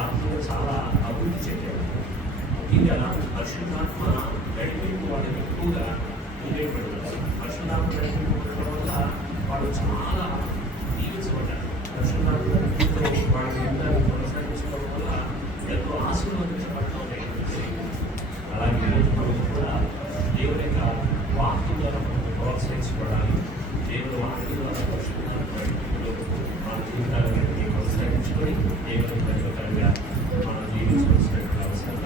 ఆత్మీయంగా చాలా అభివృద్ధి చెందారు. ముఖ్యంగా పరిశుద్ధాత్మ నడిపింపు వాళ్ళకి ఎక్కువగా ఉండేటువంటి పరిశుద్ధాత్మ నడిపింపు ఉండడం వల్ల వాళ్ళు చాలా దీవించబడ్డారు. పరిశుద్ధాత్మ నడిపింపులో వాళ్ళ జీవితాన్ని కొనసాగించడం వల్ల ఎంతో ఆశీర్వదించబడటం అనేది. అలాగే మనం కూడా దేవుని యొక్క వాక్యం ద్వారా మనం ప్రోత్సహించబడాలి. దేవుని వాక్యం ద్వారా పరిశుద్ధాత్మ నడిపింపులో మన జీవితాన్ని కొనసాగించుకొని దేవుని ప్రయోజనంగా మనం జీవించవలసినటువంటి అవసరం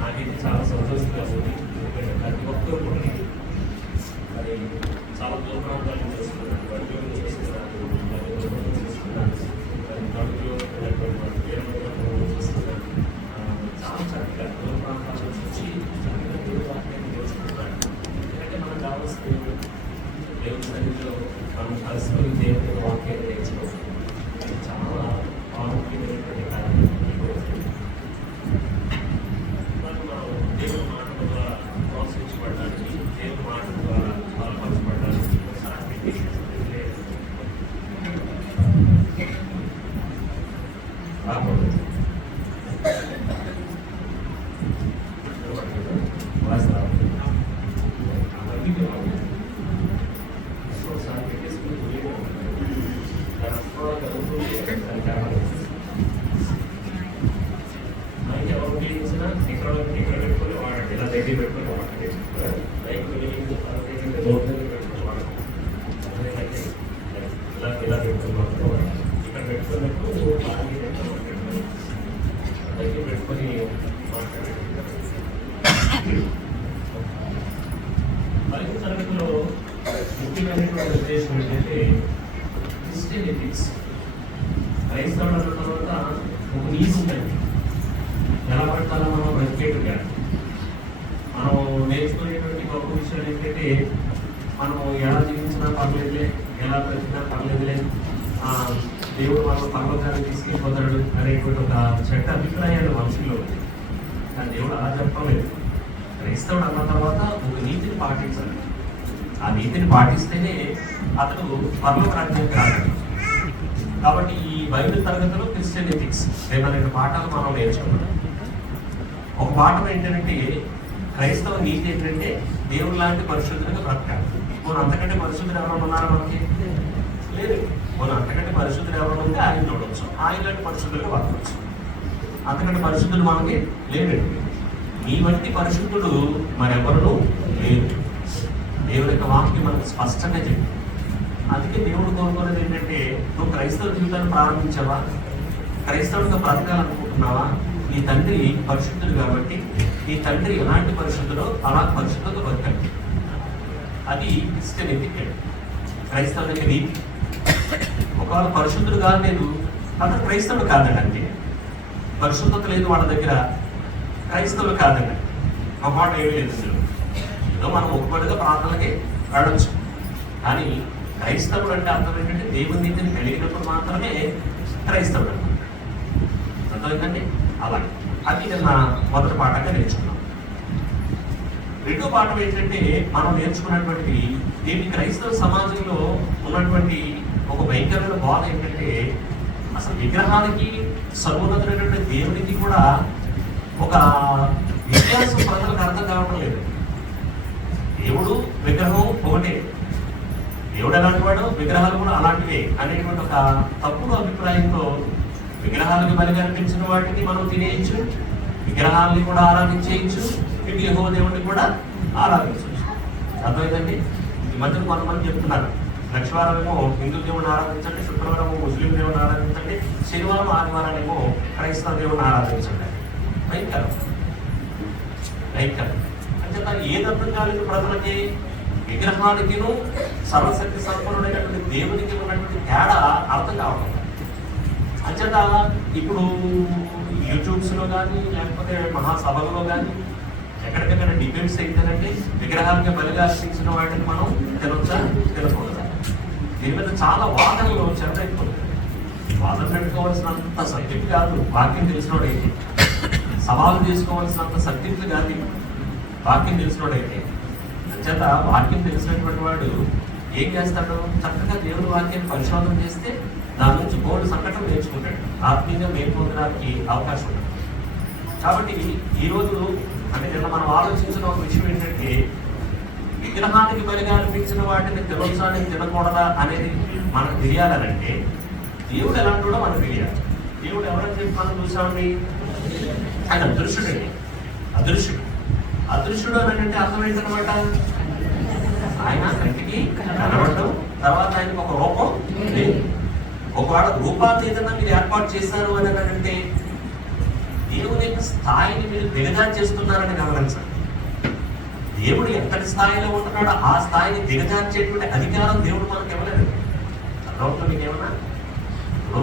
నాకైతే చాలా సంతోషంగా ఉంది. ఎందుకంటే ప్రతి ఒక్కరు కూడా మరి చాలా దూర ప్రాంతాలు చేస్తున్నారు, వడ్డీలు చేస్తున్నారు, చేస్తున్నారు, కడుపులో చేస్తున్నారు. చాలా చక్కగా దూర ప్రాంతాల నుంచి చక్కగా దేవుడి వాక్యాన్ని నేర్చుకుంటున్నారు. ఎందుకంటే మనకు కావాల్సిన దేవుడి సన్నిధిలో మనం కలిసిపోయి దేవుడి వాక్యాన్ని నేర్చుకోవాలి. చాలా ప్రాముఖ్యమైనటువంటి కార్యం. దేవుడి మాట ద్వారా ప్రోత్సహించబడడానికి, దేవుడి మాట ద్వారా బలపరచబడడానికి రాకూడదు. ఇక్కడ పెట్టుకొని వాడండి, ఇలా దగ్గర పెట్టుకొని వాడండి. ఇలా పెట్టుకొని వాడండి. ఇక్కడ పెట్టుకున్నప్పుడు దగ్గర పెట్టుకొని మాట్లాడండి. పది తరగతిలో ముఖ్యమైనటువంటి ఉద్దేశం ఏంటంటే క్రిస్టియన్ ఎథిక్స్. క్రైస్తవుడు అన్న తర్వాత ఒక నీతి ఉంటుంది. ఎలా పడతాలో మనం బ్రతికేట్టుగా మనం నేర్చుకునేటువంటి గొప్ప విషయాలు ఏంటంటే మనం ఎలా జీవించినా పర్లేదులే, ఎలా బ్రతికినా పర్లేదులే, దేవుడు మనం పర్వతాన్ని తీసుకెళ్ళిపోతాడు అనేటువంటి ఒక చెడ్డ అభిప్రాయాలు మనుషుల్లో ఉంది. కానీ దేవుడు అలా చెప్పలేదు. క్రైస్తవుడు అన్న తర్వాత ఒక నీతిని పాటించాలి. ఆ నీతిని పాటిస్తేనే అతడు పర్వత రాజ్యానికి రాగలడు. కాబట్టి ఈ బైబిల్ తరగతిలో క్రిస్టియన్ ఎథిక్స్ ఏమైనా పాఠాలు మనం నేర్చుకున్నాం. ఒక పాఠం ఏంటంటే క్రైస్తవ నీతి ఏంటంటే దేవుడు లాంటి పరిశుద్ధులుగా బ్రతకాలి. మనం అంతకంటే పరిశుద్ధులు ఎవరైనా ఉన్నారా మనకి? లేదు. మనం అంతకంటే పరిశుద్ధులు ఎవరైనా ఉంటే ఆయన చూడవచ్చు, ఆయన లాంటి పరిశుద్ధులుగా బతకవచ్చు. అంతకంటే పరిశుద్ధులు మనకి లేదండి. నీ వంటి పరిశుద్ధుడు మరెవరు లేదు. దేవుని యొక్క వాక్యం మనకు స్పష్టంగా చెప్పి, అందుకే దేవుడు కోరుకునేది ఏంటంటే నువ్వు క్రైస్తవ జీవితాన్ని ప్రారంభించావా, క్రైస్తవుడిగా బ్రతకాలనుకుంటున్నావా, నీ తండ్రి పరిశుద్ధుడు కాబట్టి నీ తండ్రి ఎలాంటి పరిశుద్ధుడో అలా పరిశుద్ధత బతకండి. అది క్రిస్టియన్ ఎథిక్. క్రైస్తవుడికి నీతి. ఒకవేళ పరిశుద్ధుడు కాలేదు అతను క్రైస్తవుడు కాదండి. పరిశుద్ధత లేదు వాళ్ళ దగ్గర, క్రైస్తవులు కాదండి. ఒక మాట ఏమీ లేదు. ఏదో మనం ఒక్కటిగా ప్రార్థనలకి వెళ్ళొచ్చు. కానీ క్రైస్తవుడు అంటే అర్థం ఏంటంటే దేవుని నీతిని కలిగినప్పుడు మాత్రమే క్రైస్తవుడు అన్నమాట. అర్థమైందండి? అలాగే అది నిన్న మొదటి పాఠంగా నేర్చుకున్నాం. రెండో పాఠం ఏంటంటే మనం నేర్చుకున్నటువంటి దీని క్రైస్తవ సమాజంలో ఉన్నటువంటి ఒక భయంకరమైన బాధ ఏంటంటే అసలు విగ్రహానికి సర్వోన్నతుడైనటువంటి దేవునికి కూడా ఒక వ్యత్యాసం ప్రజలకు అర్థం కావడం లేదు. దేవుడు విగ్రహం ఒకటే, దేవుడు ఎలాంటి వాడు, విగ్రహాలు కూడా అలాంటివే అనేటువంటి ఒక తప్పుడు అభిప్రాయంతో విగ్రహాలకు బలిగా అనిపించిన వాటిని మనం తినేయచ్చు, విగ్రహాలని కూడా ఆరాధించేయచ్చు, ఇటు యెహోవా దేవుడిని కూడా ఆరాధించవచ్చు. అర్థమైందండి? ఈ మధ్యన కొంతమంది చెప్తున్నారు లక్షవారం ఏమో హిందూ దేవుడిని ఆరాధించండి, శుక్రవారం ముస్లిం దేవుడిని ఆరాధించండి, శనివారం ఆదివారం ఏమో క్రైస్తవ దేవుడిని ఆరాధించండి. భయంకరం భయంకరం. అంటే ఏది అర్థం కాలేదు ప్రజలకి? విగ్రహానికిను సర్వశక్తి సంపన్నుడైనటువంటి దేవునికి ఉన్నటువంటి తేడా అర్థం కావడం. అంచేత ఇప్పుడు యూట్యూబ్స్లో కానీ లేకపోతే మహాసభల్లో కానీ ఎక్కడికక్కడ డిబేట్స్ అయితేనంటే విగ్రహానికి బలిగా అర్పించిన వాటిని మనం తినొచ్చా తినకూడదా, దీని మీద చాలా వాదనలు చెందైపోతుంది. వాదన పెట్టుకోవాల్సినంత సబ్జెక్ట్ కాదు వాక్యం తెలిసినోడైతే, సవాలు చేసుకోవాల్సినంత సబ్జెక్ట్ కాదు వాక్యం తెలిసినోడైతే. అంచేత వాక్యం తెలిసినటువంటి వాడు ఏం చేస్తాడు? చక్కగా దేవుడి వాక్యాన్ని పరిశోధన చేస్తే దాని నుంచి బోర్డు సంకటం నేర్చుకుంటాడు, ఆత్మీయంగా మేల్కొనడానికి అవకాశం ఉంటుంది. కాబట్టి ఈరోజు అంటే నిన్న మనం ఆలోచించిన ఒక విషయం ఏంటంటే, విగ్రహానికి బలిగా అనిపించిన వాటిని తినొచ్చా తినకూడదా అనేది మనకు తెలియాలంటే దేవుడు ఎలాంటి కూడా మనకు తెలియాలి. దేవుడు ఎవరని చెప్పి మనం చూసామండి, ఆయన అదృశ్యుడండి. అదృశ్యుడు అని అంటే అర్థం ఏంటనమాట, ఆయన కంటికి కనబడటం, తర్వాత ఆయనకు ఒక రూపం లేదు. ఒకవేళ రూపాన్ని ఏదైనా మీరు ఏర్పాటు చేశారు అని అంటే దేవుని యొక్క స్థాయిని మీరు దిగజార్చేస్తున్నారని గమనించండి. దేవుడు ఎంతటి స్థాయిలో ఉంటున్నాడో ఆ స్థాయిని దిగజార్చేటువంటి అధికారం దేవుడు మనకు ఇవ్వలేదు. అర్థమవుతుంది మీకు ఏమన్నా? ఇప్పుడు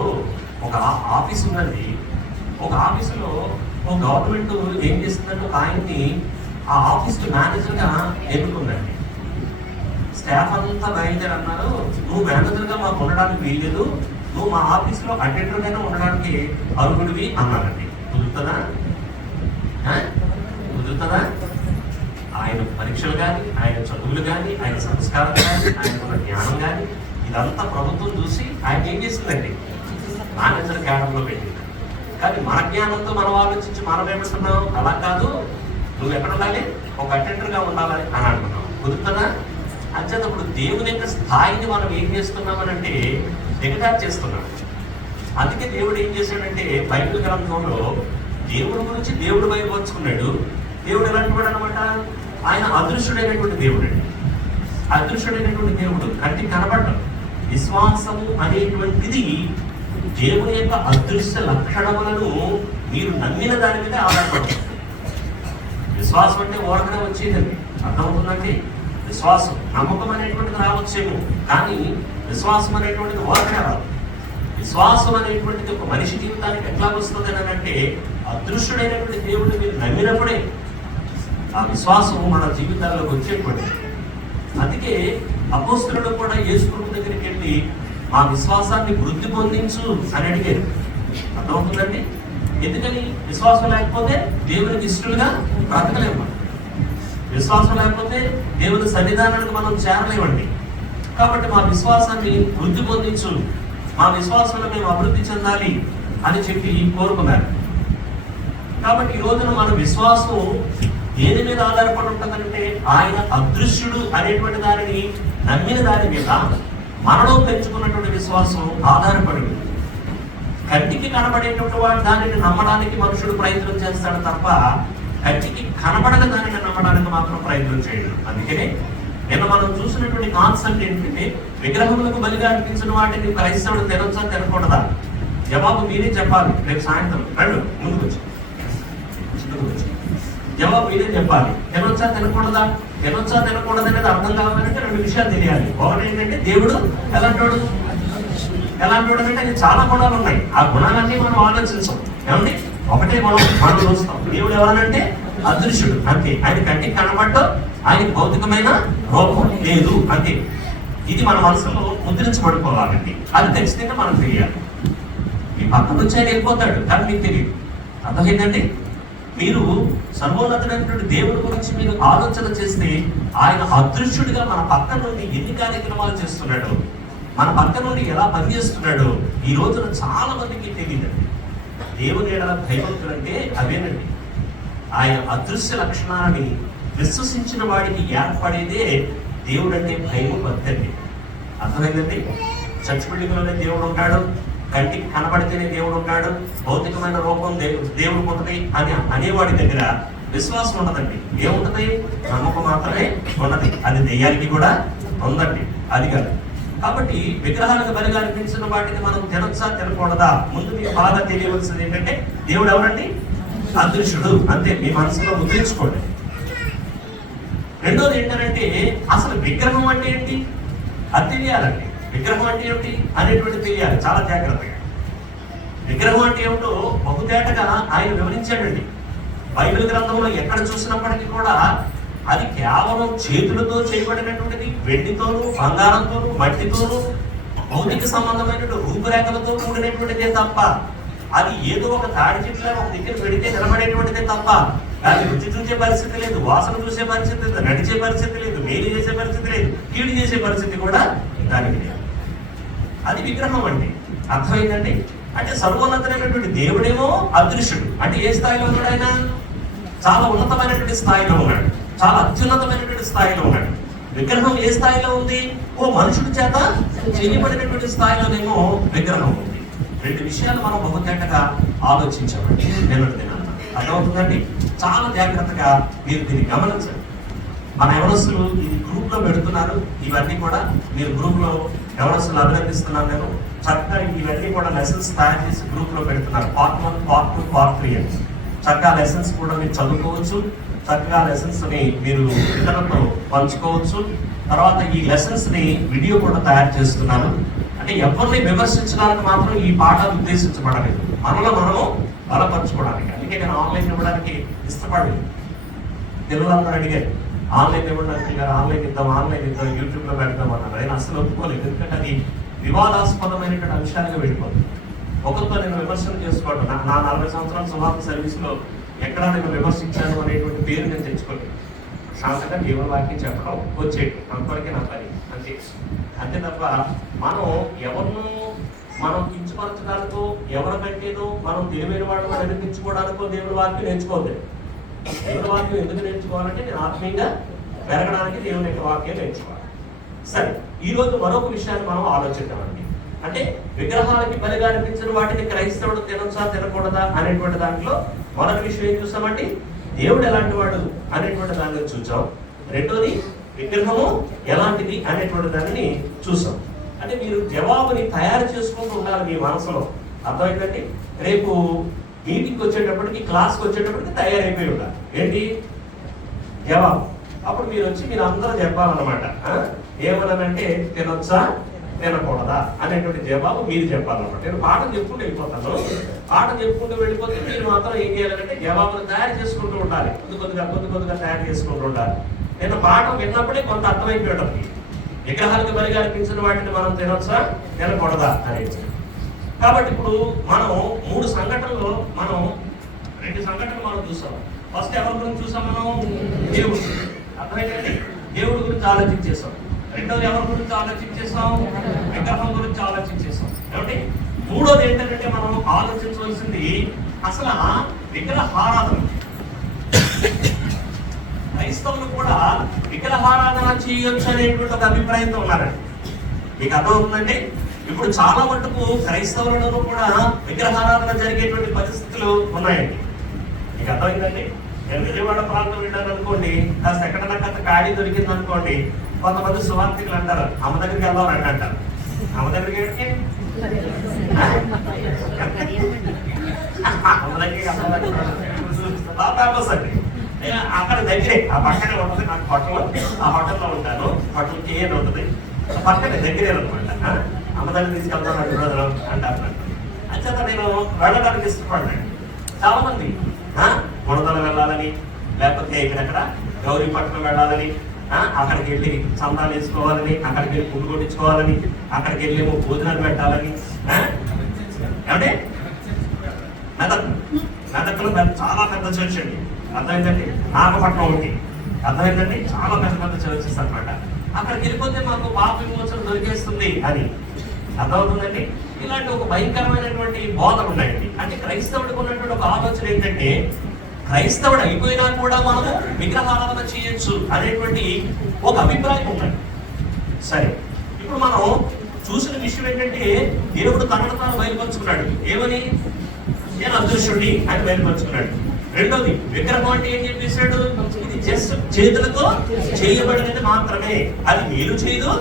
ఒక ఆఫీస్ ఉందండి, ఒక ఆఫీసులో ఒక గవర్నమెంట్ ఏం చేస్తుందంటే ఒక ఆయన్ని ఆ ఆఫీస్కి మేనేజర్గా ఎన్నుకుందండి. స్టాఫ్ అంతా బయలుదేరి అన్నారు, నువ్వు మేనేజర్గా మాకు ఉండడానికి వీల్లేదు, నువ్వు మా ఆఫీస్లో అటెండర్గానే ఉండడానికి అర్హుడివి అన్నారండి. కుదురుతుందా? ఆయన పరీక్షలు కానీ, ఆయన చదువులు కానీ, ఆయన సంస్కారం కానీ, ఆయనకున్న జ్ఞానం కానీ ఇదంతా ప్రభుత్వం చూసి ఆయన ఏం చేసిందండి, మేనేజర్ క్యాడర్లో పెట్టింది. కానీ మన జ్ఞానంతో మనం ఆలోచించి మనం ఏమంటున్నాం, అలా కాదు, నువ్వు ఎక్కడ ఉండాలి, ఒక అటెండర్గా ఉండాలని అని అంటున్నావు. కుదురుతుందా? అంచేటప్పుడు దేవుని యొక్క స్థాయిని మనం ఏం చేస్తున్నామనంటే దిగజారు చేస్తున్నాం. అందుకే దేవుడు ఏం చేశాడంటే బైబిల్ గ్రంథంలో దేవుడి గురించి దేవుడు బయలుపరుచుకున్నాడు. దేవుడు ఎలాంటి వాడు అనమాట, ఆయన అదృశ్యుడైనటువంటి దేవుడు అండి. అదృశ్యుడైనటువంటి దేవుడు కంటికి కనబడ్డం. విశ్వాసము అనేటువంటిది దేవుని యొక్క అదృశ్య లక్షణములను మీరు నమ్మిన దాని మీద ఆధారపడుతుంది. విశ్వాసం అంటే ఓడకనే వచ్చేదండి, అర్థమవుతుందండి. విశ్వాసం నమ్మకం అనేటువంటిది రావచ్చేమో, కానీ విశ్వాసం అనేటువంటిది ఓడకనే రాదు. విశ్వాసం అనేటువంటిది ఒక మనిషి జీవితానికి ఎట్లా వస్తుంది అని అంటే అదృశ్యుడైనటువంటి దేవుడిని మీరు నమ్మినప్పుడే ఆ విశ్వాసం మన జీవితాల్లోకి వచ్చేటువంటి. అందుకే అపోస్తలుడు కూడా యేసు ప్రభు దగ్గరికి వెళ్ళి మా విశ్వాసాన్ని వృద్ధి పొందించు అని అడిగారు. అర్థమవుతుందండి. ఎందుకని? విశ్వాసం లేకపోతే దేవునికి ఇష్టలుగా బ్రతకలేము. విశ్వాసం లేకపోతే దేవుని సన్నిధానానికి మనం చేరలేమండి. కాబట్టి మా విశ్వాసాన్ని వృద్ధి పొందించు, మా విశ్వాసంలో మేము అభివృద్ధి చెందాలి అని చెప్పి కోరుకున్నారు. కాబట్టి ఈ రోజున మన విశ్వాసం దేని మీద ఆధారపడి ఉంటుందంటే ఆయన అదృశ్యుడు అనేటువంటి దానిని నమ్మిన దాని మీద మనలో పెంచుకున్నటువంటి విశ్వాసం ఆధారపడి ఉంది. కంటికి కనబడేటువంటి వాడు దానిని నమ్మడానికి మనుషుడు ప్రయత్నం చేస్తాడు తప్ప కంటికి కనబడని దానిని నమ్మడానికి మాత్రం ప్రయత్నం చేయడు. అందుకనే నిన్న మనం చూసినటువంటి కాన్సెప్ట్ ఏంటంటే విగ్రహములకు బలిగా అనిపించిన వాటిని క్రైస్తవుడు తినొచ్చా తినకూడదా? జవాబు మీరే చెప్పాలి. రేపు సాయంత్రం రండి ముందుకు వచ్చి జవాబు మీరే చెప్పాలి. తినొచ్చా తినకూడదా? తినొచ్చా తినకూడదు అనేది అర్థం కావాలంటే రెండు విషయాలు తెలియాలి. ఒకటి ఏంటంటే దేవుడు ఎలాంటోడు అంటే అది చాలా గుణాలు ఉన్నాయి. ఆ గుణాలన్నీ మనం ఆలోచించాం. ఏమండి? ఒకటే మనం చూస్తాం. దేవుడు ఎవరనంటే అదృశ్యుడు, అంతే. ఆయన కంటికి కనబడ్డం, ఆయనకి భౌతికమైన రూపం లేదు, అంతే. ఇది మన మనసులో ముద్రించబడిపోవాలండి. అది తెలిస్తే మనం తెలియాలి. మీ పక్కన నుంచి ఆయన వెళ్ళిపోతాడు, కానీ మీకు తెలియదు. అర్థమైందండి? మీరు సర్వోన్నతుడైనటువంటి దేవుడి గురించి మీరు ఆలోచన చేస్తే ఆయన అదృశ్యుడిగా మన పక్క నుండి ఎన్ని కార్యక్రమాలు చేస్తున్నాడో, మన పక్క నుండి ఎలా పనిచేస్తున్నాడో ఈ రోజున చాలా మందికి తెలియదండి. దేవుని ఎడల భయభక్తులంటే అవేనండి. ఆయన అదృశ్య లక్షణాలని విశ్వసించిన వాడికి ఏర్పడేదే దేవుడు అంటే భయము భక్తి. అర్థమైందండి? చర్చ్ బిల్డింగ్లోనే దేవుడు ఉంటాడు, కంటికి కనబడితేనే దేవుడు ఉంటాడు, భౌతికమైన రూపం దేవుడికి ఉంటుంది అని అనేవాడి దగ్గర విశ్వాసం ఉండదండి. ఏముంటది? నమ్మకం మాత్రమే ఉన్నది. అది దెయ్యానికి కూడా ఉందండి, అది కాదు. కాబట్టి విగ్రహాలకు బలిగా అనిపించిన వాటిని మనం తినొచ్చా తినకూడదా? ముందు మీకు బాగా తెలియవలసింది ఏంటంటే దేవుడు ఎవరండి? అదృశ్యుడు, అంతే. మీ మనసులో ముద్రించుకోండి. రెండోది ఏంటంటే అసలు విగ్రహం అంటే ఏంటి అది తెలియాలండి. విగ్రహం అంటే ఏమిటి అనేటువంటి తెలియాలి చాలా జాగ్రత్తగా. విగ్రహం అంటే ఏమిటో బహుతేటగా ఆయన వివరించాడండి. బైబిల్ గ్రంథంలో ఎక్కడ చూసినప్పటికీ కూడా అది కేవలం చేతులతో చేయబడినటువంటిది, వెండితోనూ బంగారంతోనూ మట్టితోనూ భౌతిక సంబంధమైనటువంటి రూపురేఖలతో కూడినటువంటిదే తప్ప అది ఏదో ఒక తాడి చెట్ల ఒక దగ్గర పెడితే నిలబడేటువంటిదే తప్ప దాన్ని రుచి చూసే పరిస్థితి లేదు, వాసన చూసే పరిస్థితి లేదు, నడిచే పరిస్థితి లేదు, మేలు చేసే పరిస్థితి లేదు, కీడు చేసే పరిస్థితి కూడా దానికి లేదు. అది విగ్రహం అండి. అర్థమైందండి? అంటే సర్వోన్నతమైనటువంటి దేవుడేమో అదృశ్యుడు. అంటే ఏ స్థాయిలో ఉన్నాడు ఆయన? చాలా ఉన్నతమైనటువంటి స్థాయిలో ఉన్నాడు, చాలా అత్యున్నతమైనటువంటి స్థాయిలో ఉన్నాడు. విగ్రహం ఏ స్థాయిలో ఉంది? ఓ మనుషుడి చేత చేయబడినటువంటి స్థాయిలోనేమో విగ్రహం ఉంది. రెండు విషయాలు మనం బహుతేటగా ఆలోచించామండి నిన్నటి దినాన. అర్థమవుతుందండి? చాలా జాగ్రత్తగా మీరు దీన్ని గమనించండి. మన ఎవరస్తులు ఇది గ్రూప్ లో పెడుతున్నారు. ఇవన్నీ కూడా మీరు గ్రూప్ లో ఎవరస్తులు అభినందిస్తున్నాను నేను. చక్కగా ఇవన్నీ కూడా లెసన్స్ తయారు చేసి గ్రూప్ లో పెడుతున్నారు. పార్ట్ 1, పార్ట్ 2, పార్ట్ 3 అని. చక్కగా లెసన్స్ కూడా మీరు చదువుకోవచ్చు. చక్కగా లెసన్స్ ని మీరు ఇతరులతో పంచుకోవచ్చు. తర్వాత ఈ లెసన్స్ ని వీడియో కూడా తయారు చేస్తున్నారు. అంటే ఎవరిని విమర్శించడానికి మాత్రం ఈ పాఠాలు ఉద్దేశించబడలేదు, మనలో మనము బలపరచుకోవడానికి. అందుకే నేను ఆన్లైన్ ఇవ్వడానికి ఇష్టపడలేదు. తెలుగులందరూ అడిగారు ఆన్లైన్ ఇవ్వడానికి, ఆన్లైన్ ఇద్దాం యూట్యూబ్ లో పెడదాం అన్నారు. నేను అసలు ఒప్పుకోలేదు. ఎందుకంటే అది వివాదాస్పదమైనటువంటి అంశాలుగా వెళ్ళిపోతుంది. ఒకరితో నేను విమర్శలు చేసుకోవడం, నా 40 సంవత్సరాల సువార్త సర్వీస్ లో ఎక్కడా నేను విమర్శించాను అనేటువంటి పేరు నేను తెచ్చుకోలేదు. శాంతంగా దేవుని వాక్యం చెప్పడం వచ్చేది అంతవరకే నా పని, అంతే తప్ప మనం ఎవరినో మనం కించపరచడానికో ఎవరికంటేనో మనం తెలివైన వాడు అనిపించుకోవడానికో దేవుని వాక్యం నేర్చుకోలేదు. దేవుని వాక్యం ఎందుకు నేర్చుకోవాలంటే నేను ఆత్మీయంగా పెరగడానికి దేవుని యొక్క వాక్యం నేర్చుకోవాలి. సరే, ఈరోజు మరొక విషయాన్ని మనం ఆలోచిద్దామండి. అంటే విగ్రహాలకి బలిగా అనిపించిన వాటిని క్రైస్తవుడు తినొచ్చా తినకూడదా అనేటువంటి దాంట్లో మొదటి విషయం ఏం చూసామండి? దేవుడు ఎలాంటి వాడు అనేటువంటి దాన్ని చూసాం. రెండోది విగ్రహము ఎలాంటిది అనేటువంటి దానిని చూసాం. అంటే మీరు జవాబుని తయారు చేసుకుంటూ ఉండాలి మీ మనసులో. అర్థమైందండి? రేపు మీటింగ్కి వచ్చేటప్పటికి, క్లాస్కి వచ్చేటప్పటికి తయారైపోయి ఉండాలి. ఏంటి జవాబు? అప్పుడు మీరు వచ్చి మీరు అందరూ చెప్పాలన్నమాట. ఏమనంటే తినొచ్చా తినకూడదా అనేటువంటి జవాబు మీరు చెప్పాలన్నమాట. నేను పాఠం చెప్పుకుంటూ వెళ్ళిపోతాను. పాఠం చెప్పుకుంటూ వెళ్ళిపోతే మీరు మాత్రం ఏం చేయాలంటే జవాబులు తయారు చేసుకుంటూ ఉండాలి. కొద్దిగా తయారు చేసుకుంటూ ఉండాలి. నేను పాఠం విన్నప్పుడే కొంత అర్థమైపోయాడు. విగ్రహాలకు బలిగా అనిపించిన వాటిని మనం తినొచ్చా తినకూడదా అనేది. కాబట్టి ఇప్పుడు మనం 3 సంఘటనలు, మనం 2 సంఘటనలు మనం చూసాం. ఫస్ట్ ఎవరి గురించి చూసాం? మనం దేవుడు. అర్థమైందండి? దేవుడి గురించి ఆలోచించేసాం. రెండోది ఎవరి గురించి ఆలోచించేసాం? విగ్రహం గురించి ఆలోచించేసాం. ఏమంటే మూడోది ఏంటంటే మనం ఆలోచించవలసింది అసలు విగ్రహారాధన. క్రైస్తవులు కూడా విగ్రహారాధన చేయొచ్చు అనేటువంటి ఒక అభిప్రాయంతో ఉన్నారండి. మీకు అర్థమవుతుందండి? ఇప్పుడు చాలా మటుకు క్రైస్తవులలో కూడా విగ్రహారాధన జరిగేటువంటి పరిస్థితులు ఉన్నాయండి. మీకు అర్థమైందండి? నేను విజయవాడ ప్రాంతం వెళ్ళాను అనుకోండి, కాస్త ఎక్కడన్నా కాస్త ఖాళీ దొరికింది అనుకోండి, కొంతమంది సువార్థికులు అంటారు అమ్మ దగ్గరికి వెళ్దామని అంటారు. అమ్మ దగ్గరికి అక్కడ దగ్గరే, ఆ పక్కనే ఉంటుంది నాకు హోటల్. ఆ హోటల్లో ఉంటాను. హోటల్ కేర్ ఉంటుంది, పక్కనే దగ్గరే అనమాట. అమ్మ దగ్గర తీసుకెళ్తాను అంటారు. అంచేత నేను వెళ్ళడానికి ఇష్టపడ్డాను. చాలా మంది గుణదల వెళ్ళాలని, లేకపోతే ఇక్కడెక్కడ గౌరీపట్నం వెళ్ళాలని, అక్కడికి వెళ్ళి చందాలు వేసుకోవాలని, అక్కడికి వెళ్ళి పువ్వు కొట్టించుకోవాలని, అక్కడికి వెళ్ళి భోజనాలు పెట్టాలని. ఏమంటే మెదక్లో చాలా పెద్ద చర్చ్ అండి. అర్థమైందండి? నాగపట్నం ఒకటి. అర్థమైందండి? చాలా పెద్ద చర్చెస్ అనమాట. అక్కడికి వెళ్ళిపోతే మాకు పాప విమోచన దొరికేస్తుంది అని. అర్థమవుతుందండి? ఇలాంటి ఒక భయంకరమైనటువంటి బోధలు ఉన్నాయండి. అంటే క్రైస్తవుడికి ఉన్నటువంటి ఒక ఆలోచన ఏంటంటే క్రైస్తవుడు అయిపోయినా కూడా మనము విగ్రహారాధన చేయొచ్చు అనేటువంటి ఒక అభిప్రాయం ఉందండి. సరే, ఇప్పుడు మనం చూసిన విషయం ఏంటంటే దేవుడు తనను తాను బయలుపరుచుకున్నాడు. ఏమని? నేను అదృశ్యుడి అని బయలుపరుచుకున్నాడు. రెండోది విగ్రహం అంటే ఏం చెప్పేశాడు? ఇది జస్ట్ చేతులతో చేయబడినది మాత్రమే, అది మేలు చేయదు,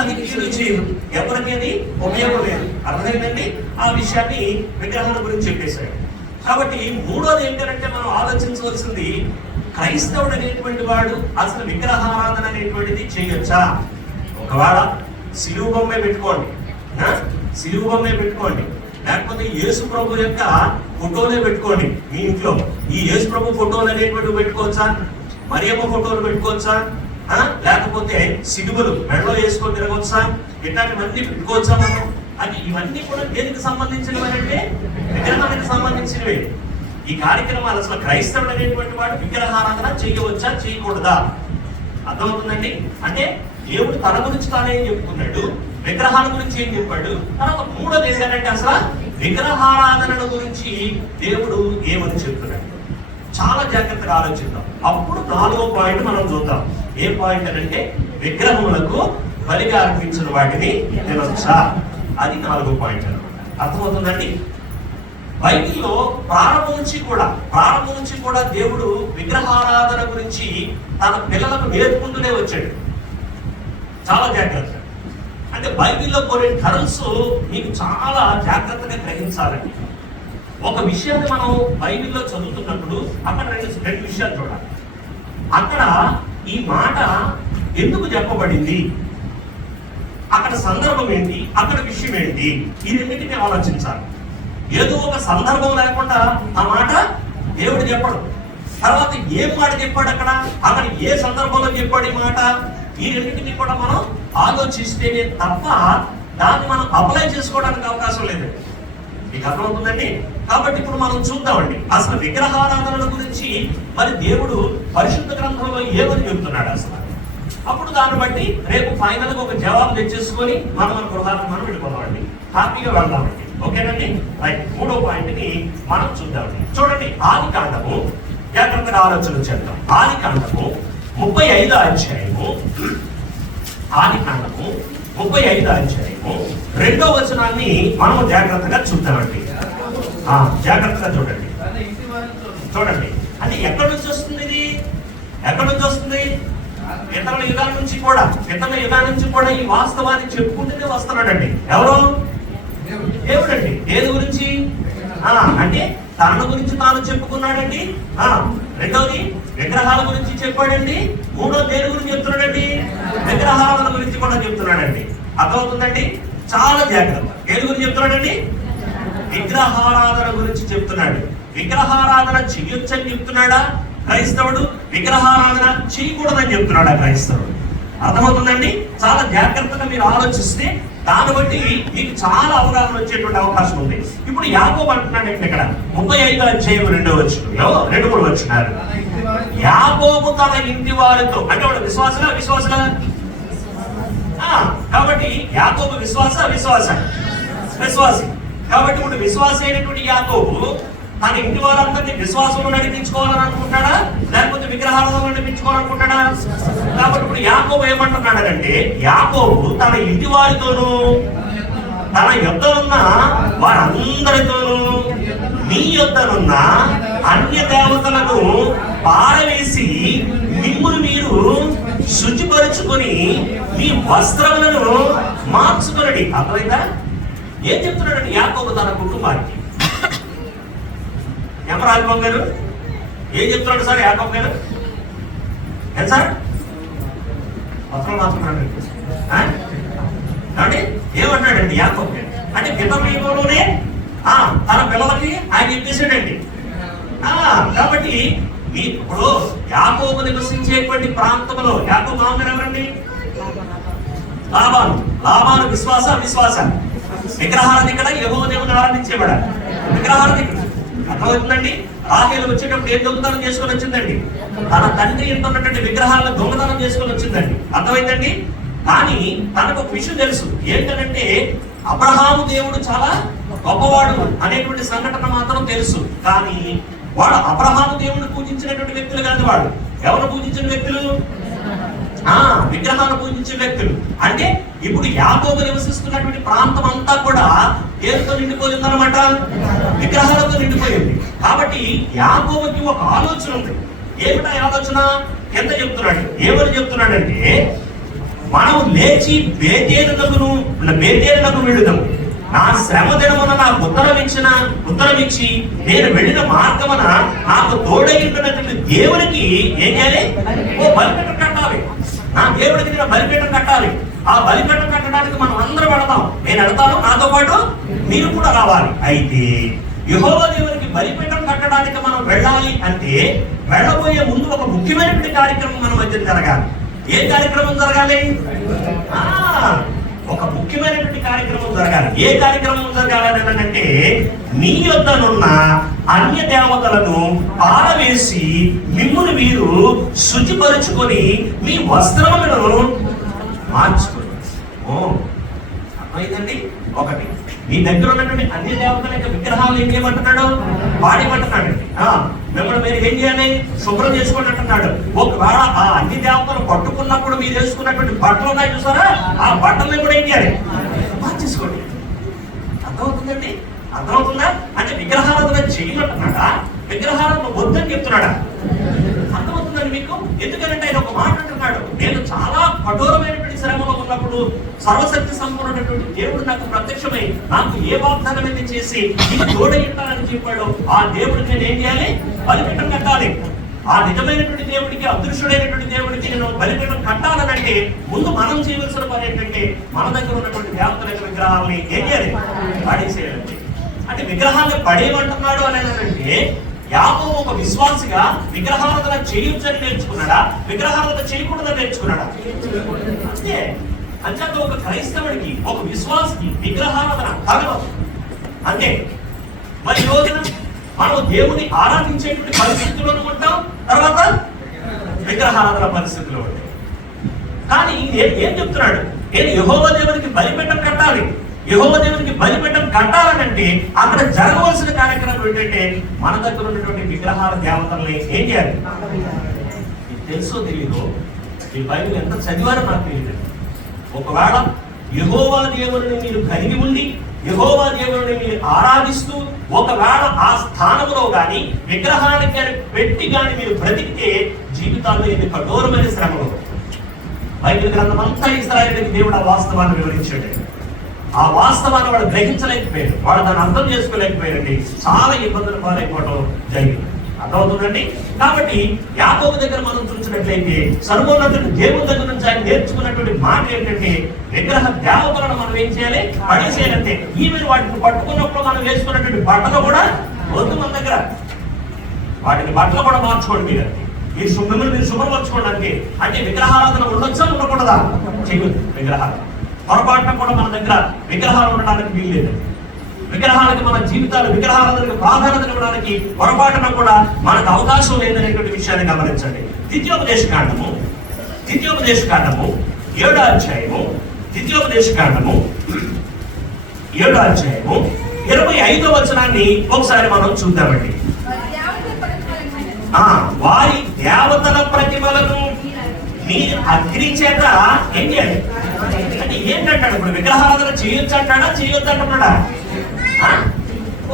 అది కీడు చేయదు, ఎవరికి అది ఉపయోగం లేదు. అర్థమైందండి? ఆ విషయాన్ని విగ్రహాల గురించి చెప్పేశాడు. కాబట్టి మూడోది ఏంటంటే మనం ఆలోచించవలసింది క్రైస్తవుడు అనేటువంటి వాడు అసలు విగ్రహారాధన అనేటువంటిది చేయొచ్చా? ఒకవేళ సిలువ బొమ్మే పెట్టుకోండి, సిలువ బొమ్మే పెట్టుకోండి, లేకపోతే యేసు ప్రభు యొక్క ఫోటోలే పెట్టుకోండి మీ ఇంట్లో. ఈ యేసు ప్రభు ఫోటోలు అనేటువంటివి పెట్టుకోవచ్చా? మరియమ్మ ఫోటోలు పెట్టుకోవచ్చా? లేకపోతే సిలువలు మెడలో వేసుకొని తిరగవచ్చా? ఇట్లాంటివన్నీ పెట్టుకోవచ్చా మనం? అది ఇవన్నీ కూడా దేనికి సంబంధించినవి అంటే విగ్రహానికి సంబంధించినవి. ఈ కార్యక్రమాలు అసలు క్రైస్తవుడు అనేటువంటి వాడు విగ్రహారాధన చేయవచ్చా చేయకూడదా? అర్థమవుతుందండి? అంటే దేవుడు తన గురించి తానే చెప్పుకున్నాడు, విగ్రహాల గురించి ఏం చెప్పాడు, తర్వాత మూడోది ఏంటంటే అసలు విగ్రహారాధన గురించి దేవుడు ఏమని చెప్తున్నాడు. చాలా జాగ్రత్తగా ఆలోచిద్దాం. అప్పుడు 4వ పాయింట్ మనం చూద్దాం. ఏ పాయింట్ అంటే విగ్రహములకు బలిగా అర్పించిన వాటిని తినొచ్చా, అది 4వ పాయింట్ అనమాట. అర్థమవుతుందండి. బైబిల్లో ప్రారంభం నుంచి కూడా దేవుడు విగ్రహారాధన గురించి తన పిల్లలకు నేర్పుకుంటూనే వచ్చాడు. చాలా జాగ్రత్త. అంటే బైబిల్లో కొన్ని టర్మ్స్ మీకు చాలా జాగ్రత్తగా గ్రహించాలండి. ఒక విషయాన్ని మనం బైబిల్లో చదువుతున్నప్పుడు అక్కడ రెండు విషయాలు చూడాలి. అక్కడ ఈ మాట ఎందుకు చెప్పబడింది, అక్కడ సందర్భం ఏంటి, అక్కడ విషయం ఏంటి, ఈ రెండింటిని ఆలోచించాలి. ఏదో ఒక సందర్భం లేకుండా ఆ మాట దేవుడు చెప్పడు. తర్వాత ఏం మాట చెప్పాడు, అక్కడ ఏ సందర్భంలో చెప్పాడు ఈ మాట, ఈ రెండింటిని కూడా మనం ఆలోచిస్తేనే తప్ప దాన్ని మనం అప్లై చేసుకోవడానికి అవకాశం లేదు. మీకు అర్థమవుతుందండి. కాబట్టి ఇప్పుడు మనం చూద్దామండి అసలు విగ్రహారాధన గురించి మరి దేవుడు పరిశుద్ధ గ్రంథంలో ఏమని చెబుతున్నాడు అసలు. అప్పుడు దాన్ని బట్టి రేపు ఫైనల్ గా ఒక జవాబు తెచ్చేసుకొని మన గృహాలకు మనం వెళ్ళిపోదామండి, హ్యాపీగా వెళ్దామండి. ఓకేనండి. రైట్. 3వ పాయింట్ ని మనం చూద్దామండి. చూడండి, ఆది కాండము జాగ్రత్తగా ఆలోచన చేద్దాం. ఆది కాండము 35వ అధ్యాయము, ఆది కాండము 35వ అధ్యాయము 2వ వచనాన్ని మనం జాగ్రత్తగా చూద్దామండి. జాగ్రత్తగా చూడండి. అంటే ఎక్కడి నుంచి వస్తుంది ఇది, ఎక్కడి నుంచి వస్తుంది? ఇతరుల యుగాల నుంచి కూడా ఈ వాస్తవాన్ని చెప్పుకుంటూనే వస్తున్నాడండి. ఎవరు? దేవుడండి. దేని గురించి అంటే తన గురించి తాను చెప్పుకున్నాడండి. రెండోది విగ్రహాల గురించి చెప్పాడండి. మూడోది దేని గురించి చెప్తున్నాడండి? విగ్రహాల గురించి కూడా చెప్తున్నాడండి. అర్థమవుతుందండి. చాలా జాగ్రత్త. దేని గురించి చెప్తున్నాడండి? విగ్రహారాధన గురించి చెప్తున్నాడు. విగ్రహారాధన చెయ్యొచ్చని చెప్తున్నాడా క్రైస్తవుడు? విగ్రహారాధన చేయకూడదని చెప్తున్నాడా క్రైస్తవుడు? అర్థమవుతుందండి. చాలా జాగ్రత్తగా మీరు ఆలోచిస్తే దాన్ని బట్టి మీకు చాలా అవగాహన వచ్చేటువంటి అవకాశం ఉంది. ఇప్పుడు యాకోబు అంటున్నాడు ఇక్కడ 35వ అధ్యాయం 2వ వచనంలో 2-3 వచనాలు. యాకోబు తన ఇంటి వారితో, అంటే వాడు విశ్వాసలా కాబట్టి యాకోబు విశ్వాసి. కాబట్టి ఇప్పుడు విశ్వాసి అయినటువంటి యాకోబు తన ఇంటి వారందరినీ విశ్వాసంలో నడిపించుకోవాలని అనుకుంటాడా, లేకపోతే విగ్రహాలలో నడిపించుకోవాలనుకుంటాడా? కాబట్టి ఇప్పుడు యాకోబు ఏమంటున్నాడంటే, యాకోబు తన ఇంటి వారితోనూ తన యొద్దనున్న వారందరితోనూ మీ యొద్దనున్న అన్య దేవతలను పారవేసి మిమ్మును మీరు శుచిపరుచుకొని మీ వస్త్రములను మార్చుకొనండి. అర్థమైందా? ఏం చెప్తున్నాడండి యాకోబు తన కుటుంబానికి? రాజబాబు గారు ఏం చెప్తున్నాడు సార్ యాకోబు గారు? ఏం సార్ వస్త్రం మార్చుకున్నాడు అంటే ఏమంటున్నాడండి యాకోబు గారు? అంటే పితృలోనే తన పిల్లలకి ఆయన చెప్పేసాడండి. కాబట్టి ఇప్పుడు యాకోబు నివసించేటువంటి ప్రాంతంలో యాకోబు మామగారు ఎవరండి? లాబాను విశ్వాస విగ్రహాలను ఇక్కడ యెహోవా దేవుని ఆరాధించేవాడు. విగ్రహాలను అర్థమవుతుందండి. రాహేలు వచ్చేటప్పుడు ఏం దొంగతనం చేసుకొని వచ్చిందండి? తన తండ్రి ఎంత ఉన్నటువంటి విగ్రహాలను దొంగతనం చేసుకొని వచ్చిందండి. అర్థమైందండి. కానీ తనకు ఒక విషయం తెలుసు. ఏంటంటే అబ్రహాము దేవుడు చాలా గొప్పవాడు అనేటువంటి సంఘటన మాత్రం తెలుసు. కానీ వాడు అబ్రహాము దేవుడిని పూజించినటువంటి వ్యక్తులు కాదు. వాడు ఎవరు పూజించిన వ్యక్తులు? విగ్రహాలను పూజించే వ్యక్తులు. అంటే ఇప్పుడు యాకోబు నివసిస్తున్నటువంటి ప్రాంతం అంతా కూడా ఏదో నిండిపోయిందన్నమాట, విగ్రహాలతో నిండిపోయింది. కాబట్టి యాకోబుకి ఒక ఆలోచన ఉంది. ఏమిటా ఆలోచన? ఎంత చెప్తున్నాడు? ఏమని చెప్తున్నాడంటే, మనం లేచి బేతేలునకు వెళుదాం. నా శ్రమ దినమున నాకు ఉత్తరం ఇచ్చి నేను వెళ్ళిన మార్గమున నాకు తోడైనటువంటి దేవునికి ఏం చేయాలి? ఓ బలిపీఠం కట్టాలి. నా దేవుడికి నేను బలిపీఠం కట్టాలి. ఆ బలిపీఠం కట్టడానికి మనం అందరం వెళతాం. నేను వెళతాను, నాతో పాటు మీరు కూడా రావాలి. అయితే యెహోవా దేవునికి బలిపీఠం కట్టడానికి మనం వెళ్ళాలి అంటే వెళ్ళబోయే ముందు ఒక ముఖ్యమైనటువంటి కార్యక్రమం మన మధ్య జరగాలి. ఏ కార్యక్రమం జరగాలి? ఒక ముఖ్యమైనటువంటి కార్యక్రమం జరగాలి. ఏ కార్యక్రమం జరగాలి అంటే మీ యొద్దనున్న అన్య దేవతలను పారవేసి మిమ్మును మీరు శుచిపరుచుకొని మీ వస్త్రములను మార్చుకొని. అయిందండి. ఒకటి, మీ దగ్గర ఉన్నటువంటి అన్ని దేవతల యొక్క విగ్రహాలు ఏం చేయమంటున్నాడు? వాడిమంటున్నాడు. మిమ్మల్ని మీరు ఏం చేయాలి? శుభ్రం చేసుకోండి అంటున్నాడు. ఒకవేళ ఆ అన్ని దేవతలు పట్టుకున్నప్పుడు మీరు వేసుకున్నటువంటి బట్టలు ఉన్నాయి చూసారా, ఆ బట్టల్ని కూడా ఏం చేయాలి? మార్చేసుకోండి. అర్థమవుతుందండి? అర్థమవుతుందా? అంటే విగ్రహారాధన చేయమంటున్నాడా, విగ్రహారాధన వద్దని చెప్తున్నాడా? అర్థమవుతుందండి మీకు? ఎందుకంటే ఆయన ఒక మాట అంటున్నాడు, నేను చాలా కఠోరమైనటువంటి శ్రమలో ఉన్నప్పుడు సర్వశక్తి సంపూర్ణమైనటువంటి దేవుడు నాకు ప్రత్యక్షమై నాకు ఏ వాగ్దానం అయితే చేసి నీకు తోడైంటానని చెప్పాడు, ఆ దేవుడికి నేను ఏం చేయాలి? బలిపీఠం కట్టాలి. ఆ నిజమైనటువంటి దేవుడికి, అదృశ్యుడైనటువంటి దేవుడికి నేను బలిపీఠం కట్టాలనంటే ముందు మనం చేయవలసిన పని ఏంటంటే మన దగ్గర ఉన్నటువంటి దేవతల విగ్రహాలని ఏం చేయాలి? పడేసేయాలండి. అంటే విగ్రహాన్ని పడేయమంటున్నాడు అని అంటే యాకోబు ఒక విశ్వాసిగా విగ్రహారాధన చేయొచ్చని నేర్చుకున్నాడా, విగ్రహారాధన చేయకూడదని నేర్చుకున్నాడా? అంతే. అంచేత ఒక క్రైస్తవుడికి, ఒక విశ్వాసికి విగ్రహారాధన తగలదు. అంతే. మరి రోజున మనం దేవుని ఆరాధించేటువంటి పరిస్థితుల్లో ఉంటాం, తర్వాత విగ్రహారాధన పరిస్థితుల్లో ఉంటాం. కానీ ఏం చెప్తున్నాడు? నేను యెహోవా దేవునికి బలిపీఠం కట్టాలి. యెహోవా దేవునికి బలిపీఠం కట్టాలనంటే అక్కడ జరగవలసిన కార్యక్రమం ఏంటంటే మన దగ్గర ఉన్నటువంటి విగ్రహాల దేవతల్ని ఏం చేయాలి? మీకు తెలుసో తెలీదు, ఈ బైబిల్ ఎంత చదివారో నాకు తెలియదు. ఒకవేళ యెహోవా దేవుని మీరు కలిగి ఉండి యెహోవా దేవుని మీరు ఆరాధిస్తూ ఒకవేళ ఆ స్థానంలో కానీ విగ్రహానికి కానీ పెట్టి కానీ మీరు బ్రతికితే జీవితాల్లో ఇది కఠోరమైన శ్రమలు. బైబిల్ గ్రంథం అంతా ఇశ్రాయేలుకి దేవుడు ఆ వాస్తవాన్ని వివరించాడు. ఆ వాస్తవాన్ని వాడు గ్రహించలేకపోయాడు, వాడు దాన్ని అర్థం చేసుకోలేకపోయాడండి. చాలా ఇబ్బందులు పాలైపోవడం జరిగింది. అర్థమవుతుందండి? కాబట్టి యాకోబు దగ్గర మనం చూసినట్లయితే సర్వోన్నతుడు దేవుని దగ్గర నుంచి ఆయన నేర్చుకున్నటువంటి మాట ఏంటంటే విగ్రహ దేవతలను మనం ఏం చేయాలి? పడేసేయాలంటే. ఈవెన్ వాటిని పట్టుకున్నప్పుడు మనం వేసుకున్నటువంటి బట్టలు కూడా వద్దు మన దగ్గర. వాటిని బట్టలు కూడా మార్చుకోండి. మిమ్మల్ని మీరు శుభ్రపరచుకోండి. అంటే విగ్రహారాధన ఉండొచ్చా, ఉండకూడదా? చేయొద్దు. విగ్రహాలు పొరపాటున కూడా మన దగ్గర విగ్రహాలు ఉండడానికి వీల్లేదు. విగ్రహాలకు మన జీవితాలు, విగ్రహాలకు ప్రాధాన్యత ఇవ్వడానికి పొరపాటున కూడా మనకు అవకాశం లేదనేటువంటి విషయాన్ని గమనించండి. ద్వితీయోపదేశ కాండము 7వ అధ్యాయము 25వ వచనాన్ని ఒకసారి మనం చూద్దామండి. వారి దేవతల ప్రతిమలను మీ అగ్ని చేత ఏం చేయాలి? అంటే ఏంటంటాడు? ఇప్పుడు విగ్రహారాధన చేయొచ్చు అంటాడా, చేయొద్దు అంటున్నాడా?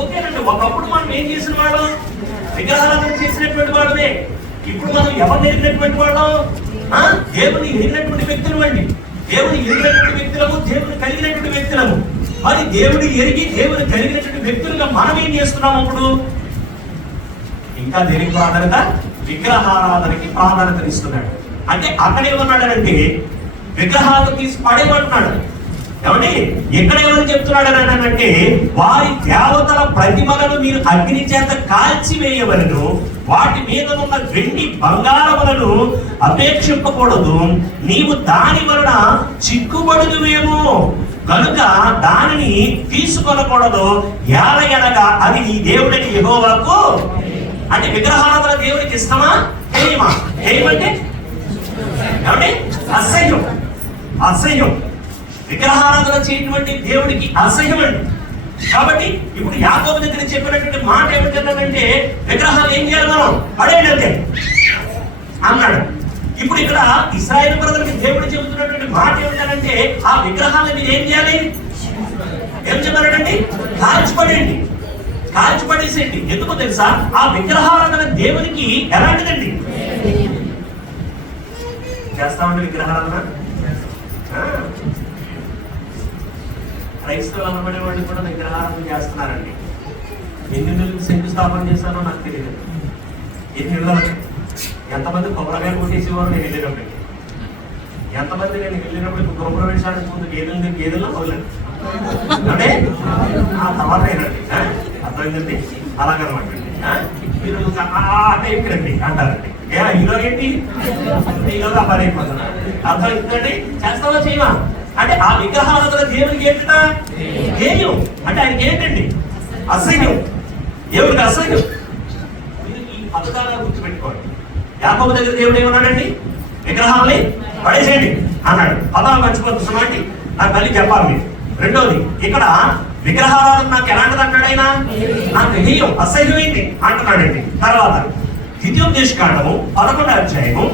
ఓకేనండి. ఒకప్పుడు మనం ఏం చేసిన వాళ్ళం? విగ్రహారాధన చేసినటువంటి వాళ్ళమే. ఇప్పుడు మనం ఎవరిని ఎరిగినటువంటి వాళ్ళం? దేవుని ఎరిగినటువంటి వ్యక్తులు అండి. దేవుని ఎరిగినటువంటి వ్యక్తులము, దేవుని కలిగినటువంటి వ్యక్తులము. మరి దేవుని ఎరిగి దేవుని కలిగినటువంటి వ్యక్తులుగా మనం ఏం చేస్తున్నాం? అప్పుడు ఇంకా దేనికి ప్రాధాన్యత? విగ్రహారాధనకి ప్రాధాన్యత ఇస్తున్నాడు. అంటే అక్కడ ఏమన్నాడంటే విగ్రహాలను తీసి పడేయమంటున్నాడు. ఏమండి? ఎక్కడ ఏమని చెప్తున్నాడు అని అంటే వారి దేవతల ప్రతిమలను మీరు అగ్ని చేత కాల్చివేయవలను, వాటి మీద ఉన్న వెండి బంగారములను అపేక్షింపకూడదు, నీవు దాని వలన చిక్కుబడుదువేమో కనుక దానిని తీసుకొనకూడదు. ఏలయనగా అది నీ దేవుడికి యెహోవాకు. అంటే విగ్రహారాధన దేవుడికి ఇష్టమా, హేయమా? హేయమంటే ఏమంటే అసహ్యం. అసహ్యం. విగ్రహారాధన చేయటువంటి దేవుడికి అసహ్యం అండి. కాబట్టి ఇప్పుడు యాకోబు దగ్గర చెప్పినటువంటి మాట ఏమిటంటే విగ్రహాలు ఏం చేయాలి? మనం పడేయండి అన్నాడు. ఇప్పుడు ఇక్కడ ఇశ్రాయేలు ప్రజలకు దేవుడు చెబుతున్నటువంటి మాట ఏమిటంటే ఆ విగ్రహాలను మీరు ఏం చేయాలి? ఏం చెప్పారండి? కాల్చిపడేయండి, కాల్చిపడేసేయండి. ఎందుకో తెలుసా? ఆ విగ్రహారాధన దేవునికి ఎలాంటిదండి? చేస్తామండి విగ్రహారాధన. క్రైస్తవులు అనబడే వాళ్ళు కూడా విగ్రహారాధన చేస్తున్నారండి. ఎన్ని నెలలకు శంకుస్థాపన చేశారో నాకు తెలియదు. ఎన్ని నెలలు, ఎంతమంది కొబ్బరికాయ కొట్టేసేవారు నేను వెళ్ళినప్పటికీ. ఎంతమంది నేను వెళ్ళినప్పుడు గృహప్రవేశానికి ముందు గేదెల్లో వదలండి అంటే ఆ తర్వాత అయినండి. అర్థమైందండి? అలాగనమాట. మీరు అంటే ఇక్కడండి అంటారండి. ఈలో ఏంటి? ఈలోగా పని అయిపోతున్నారు. అర్థమైందండి? చేస్తావా చేయవా? అంటే ఆ విగ్రహారాధన దేవునికి ఏంటంట? హేయం. అంటే ఆయనకి ఏంటండి? అసహ్యం. దేవుడికి అసహ్యం. ఈ పథకాలను గుర్తుపెట్టుకోండి. యాకోబు దగ్గర దేవుడు ఏమన్నాడండి? విగ్రహాలని పడేసేయండి అన్నాడు. పదాలు మర్చిపోతున్నామండి. నాకు మళ్ళీ చెప్పాలి. రెండోది ఇక్కడ విగ్రహారాధన నాకు ఎలాంటిది అంటాడు ఆయన? నాకు హేయం, అసహ్యమైంది అంటున్నాడండి. తర్వాత ద్వితీయోపదేశకాండము 11వ అధ్యాయము,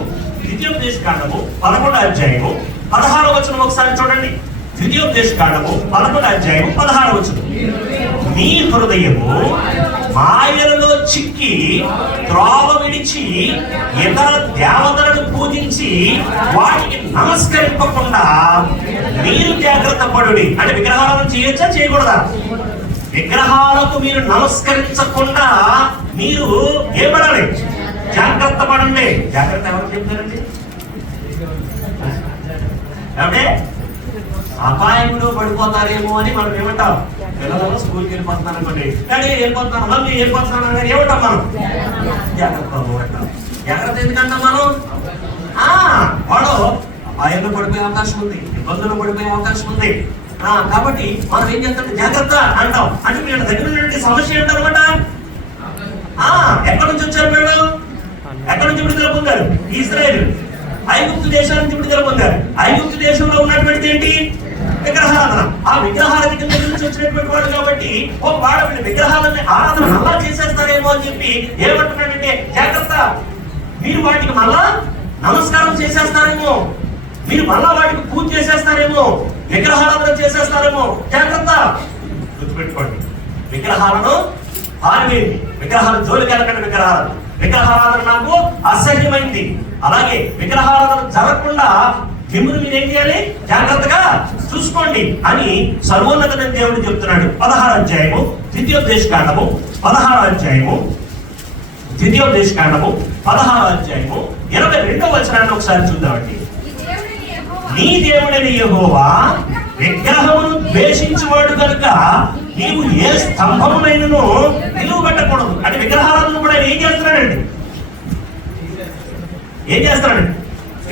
ద్వితీయోపదేశకాండము 11వ అధ్యాయము 16వ వచనం ఒకసారి చూడండి. ద్వితీయోపదేశకాండము 11వ అధ్యాయము 16వ వచనం. నీ హృదయము మాయలలో చిక్కి త్రోవ విడిచి ఇతర దేవతలను పూజించి వాటికి నమస్కరింపకుండా మీరు జాగ్రత్త పడుడి. అంటే విగ్రహాలను చేయొచ్చా చేయకూడదా? విగ్రహాలకు మీరు నమస్కరించకుండా మీరు ఏం పడాలి? జాగ్రత్త పడండి. జాగ్రత్త ఎవరు చెప్తారండి? అంటే అపాయంలో పడిపోతారేమో అని మనం ఏమంటాం? పిల్లలు స్కూల్కి వెళ్ళిపోతున్నాను అనుకోండి, కానీ వెళ్ళిపోతున్నాను, మళ్ళీ వెళ్ళిపోతున్నాను అని ఏమంటాం మనం? జాగ్రత్త అంటాం. జాగ్రత్త ఎందుకంటాం మనం? వాడు అపాయంలో పడిపోయే అవకాశం ఉంది, ఇబ్బందులు పడిపోయే అవకాశం ఉంది. కాబట్టి మనం ఏం చేస్తాం? జాగ్రత్త అంటాం. అంటే వీళ్ళ దగ్గర ఉన్నటువంటి సమస్య ఏంటనమాట? ఎక్కడి నుంచి వచ్చారు వీళ్ళు? ఎక్కడి నుంచి విడుదల పొందారు? ఇశ్రాయేలు ఐగుప్తు దేశాల నుంచి విడుదల పొందారు. ఐగుప్తు దేశంలో ఉన్నటువంటి ఏంటి? విగ్రహారాధన. ఆ విగ్రహాల కింద నుంచి వచ్చినటువంటి వాడు కాబట్టి వాడు విగ్రహాలని ఆరాధన మళ్ళా చేసేస్తారేమో అని చెప్పి ఏమంటున్నాడంటే జాగ్రత్త, మీరు వాటికి మళ్ళా నమస్కారం చేసేస్తారేమో, మీరు మళ్ళా వాటికి పూజ చేసేస్తారేమో, విగ్రహారాధన చేసేస్తారేమో, జాగ్రత్త. గుర్తుపెట్టుకోండి, విగ్రహాలను ఆరివేయండి, విగ్రహాల జోలికి వెళ్ళకండి. విగ్రహారాధన నాకు అసహ్యమైంది. అలాగే విగ్రహారాధన జరగకుండా మిమ్మల్ని మీరు ఏం చేయాలి? జాగ్రత్తగా చూసుకోండి అని సర్వోన్నతమైన దేవుడు చెప్తున్నాడు. 16వ అధ్యాయము ద్వితీయోపదేశకాండము 16వ అధ్యాయము 22వ వచనాన్ని ఒకసారి చూద్దామండి. నీ దేవుడని యెహోవా విగ్రహమును ద్వేషించువాడు కనుక నీవు ఏ స్తంభమునైనను నిలువబెట్టకూడదు. అంటే విగ్రహారాధన కూడా ఏం చేస్తున్నాడండి?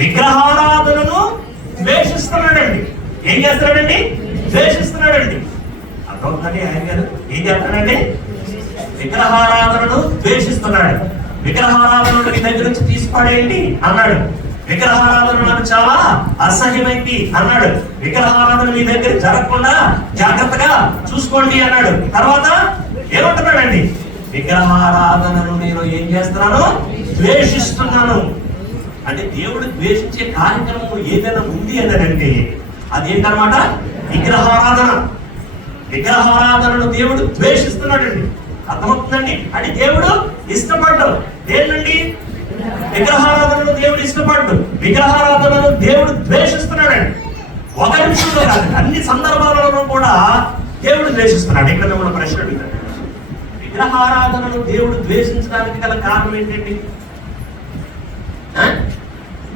విగ్రహారాధనను ద్వేషిస్తున్నాడండి. ఏం చేస్తున్నాడండి? ద్వేషిస్తున్నాడండి. అర్థమవుతుందండి? ఆయన గారు ఏం చేస్తున్నాడండి? విగ్రహారాధనను ద్వేషిస్తున్నాడు. విగ్రహారాధనను నీ దగ్గర నుంచి తీసిపడేయండి అన్నాడు. విగ్రహారాధన నాకు చాలా అసహ్యమైంది అన్నాడు. విగ్రహారాధన మీ దగ్గర జరగకుండా జాగ్రత్తగా చూసుకోండి అన్నాడు. తర్వాత ఏమంటున్నాడండి? విగ్రహారాధనను నేను ఏం చేస్తున్నాను? ద్వేషిస్తున్నాను. అంటే దేవుడు ద్వేషించే కార్యక్రమం ఏదైనా ఉంది అన్నాడంటే అదేంటనమాట? విగ్రహారాధన. విగ్రహారాధనను దేవుడు ద్వేషిస్తున్నాడండి. అర్థమవుతుందండి? అంటే దేవుడు ఇష్టపడ్డాడు ఏంటండి? విగ్రహారాధనను దేవుడు ఇష్టపడ్డు, విగ్రహారాధనను దేవుడు ద్వేషిస్తున్నాడండి. ఒక నిమిషంలో కాదు, అన్ని సందర్భాలలో కూడా దేవుడు ద్వేషిస్తున్నాడు. ఇక్కడ మనం ప్రశ్న అడుగుతాడు, విగ్రహారాధనను దేవుడు ద్వేషించడానికి గల కారణం ఏంటండి?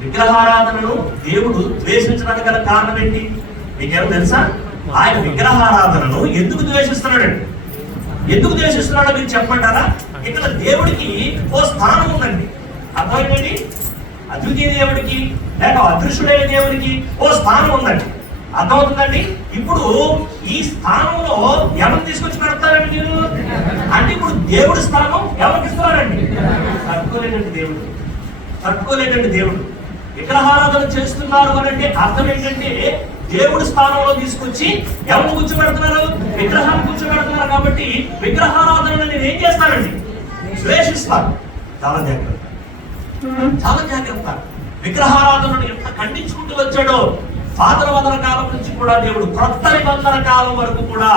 విగ్రహారాధనను దేవుడు ద్వేషించడానికి గల కారణం ఏంటి? మీకేమో తెలుసా? ఆయన విగ్రహారాధనను ఎందుకు ద్వేషిస్తున్నాడండి? ఎందుకు ద్వేషిస్తున్నాడో మీరు చెప్పమంటారా? ఇక్కడ దేవుడికి ఓ స్థానం ఉందండి. అర్థమైందండి? అద్వితీయ దేవుడికి లేక అదృశ్యుడైన దేవుడికి ఓ స్థానం ఉందండి. అర్థమవుతుందండి? ఇప్పుడు ఈ స్థానంలో ఎవరు తీసుకొచ్చి పెడతారండి మీరు? అంటే ఇప్పుడు దేవుడి స్థానం ఎవరికి ఇస్తున్నారండి? తట్టుకోలేదండి దేవుడు. విగ్రహారాధన చేస్తున్నారు అని అంటే అర్థం ఏంటంటే దేవుడి స్థానంలో తీసుకొచ్చి ఎవరు కూర్చోబెడుతున్నారు? విగ్రహాన్ని కూర్చోబెడుతున్నారు. కాబట్టి విగ్రహారాధన నేను ఏం చేస్తానండి? ద్వేషిస్తాను. చాలా జాగ్రత్త. విగ్రహారాధనను ఎంత ఖండించుకుంటూ వచ్చాడో పాతర కాలం నుంచి కూడా దేవుడు క్రొత్త నిబంధన కాలం వరకు కూడా,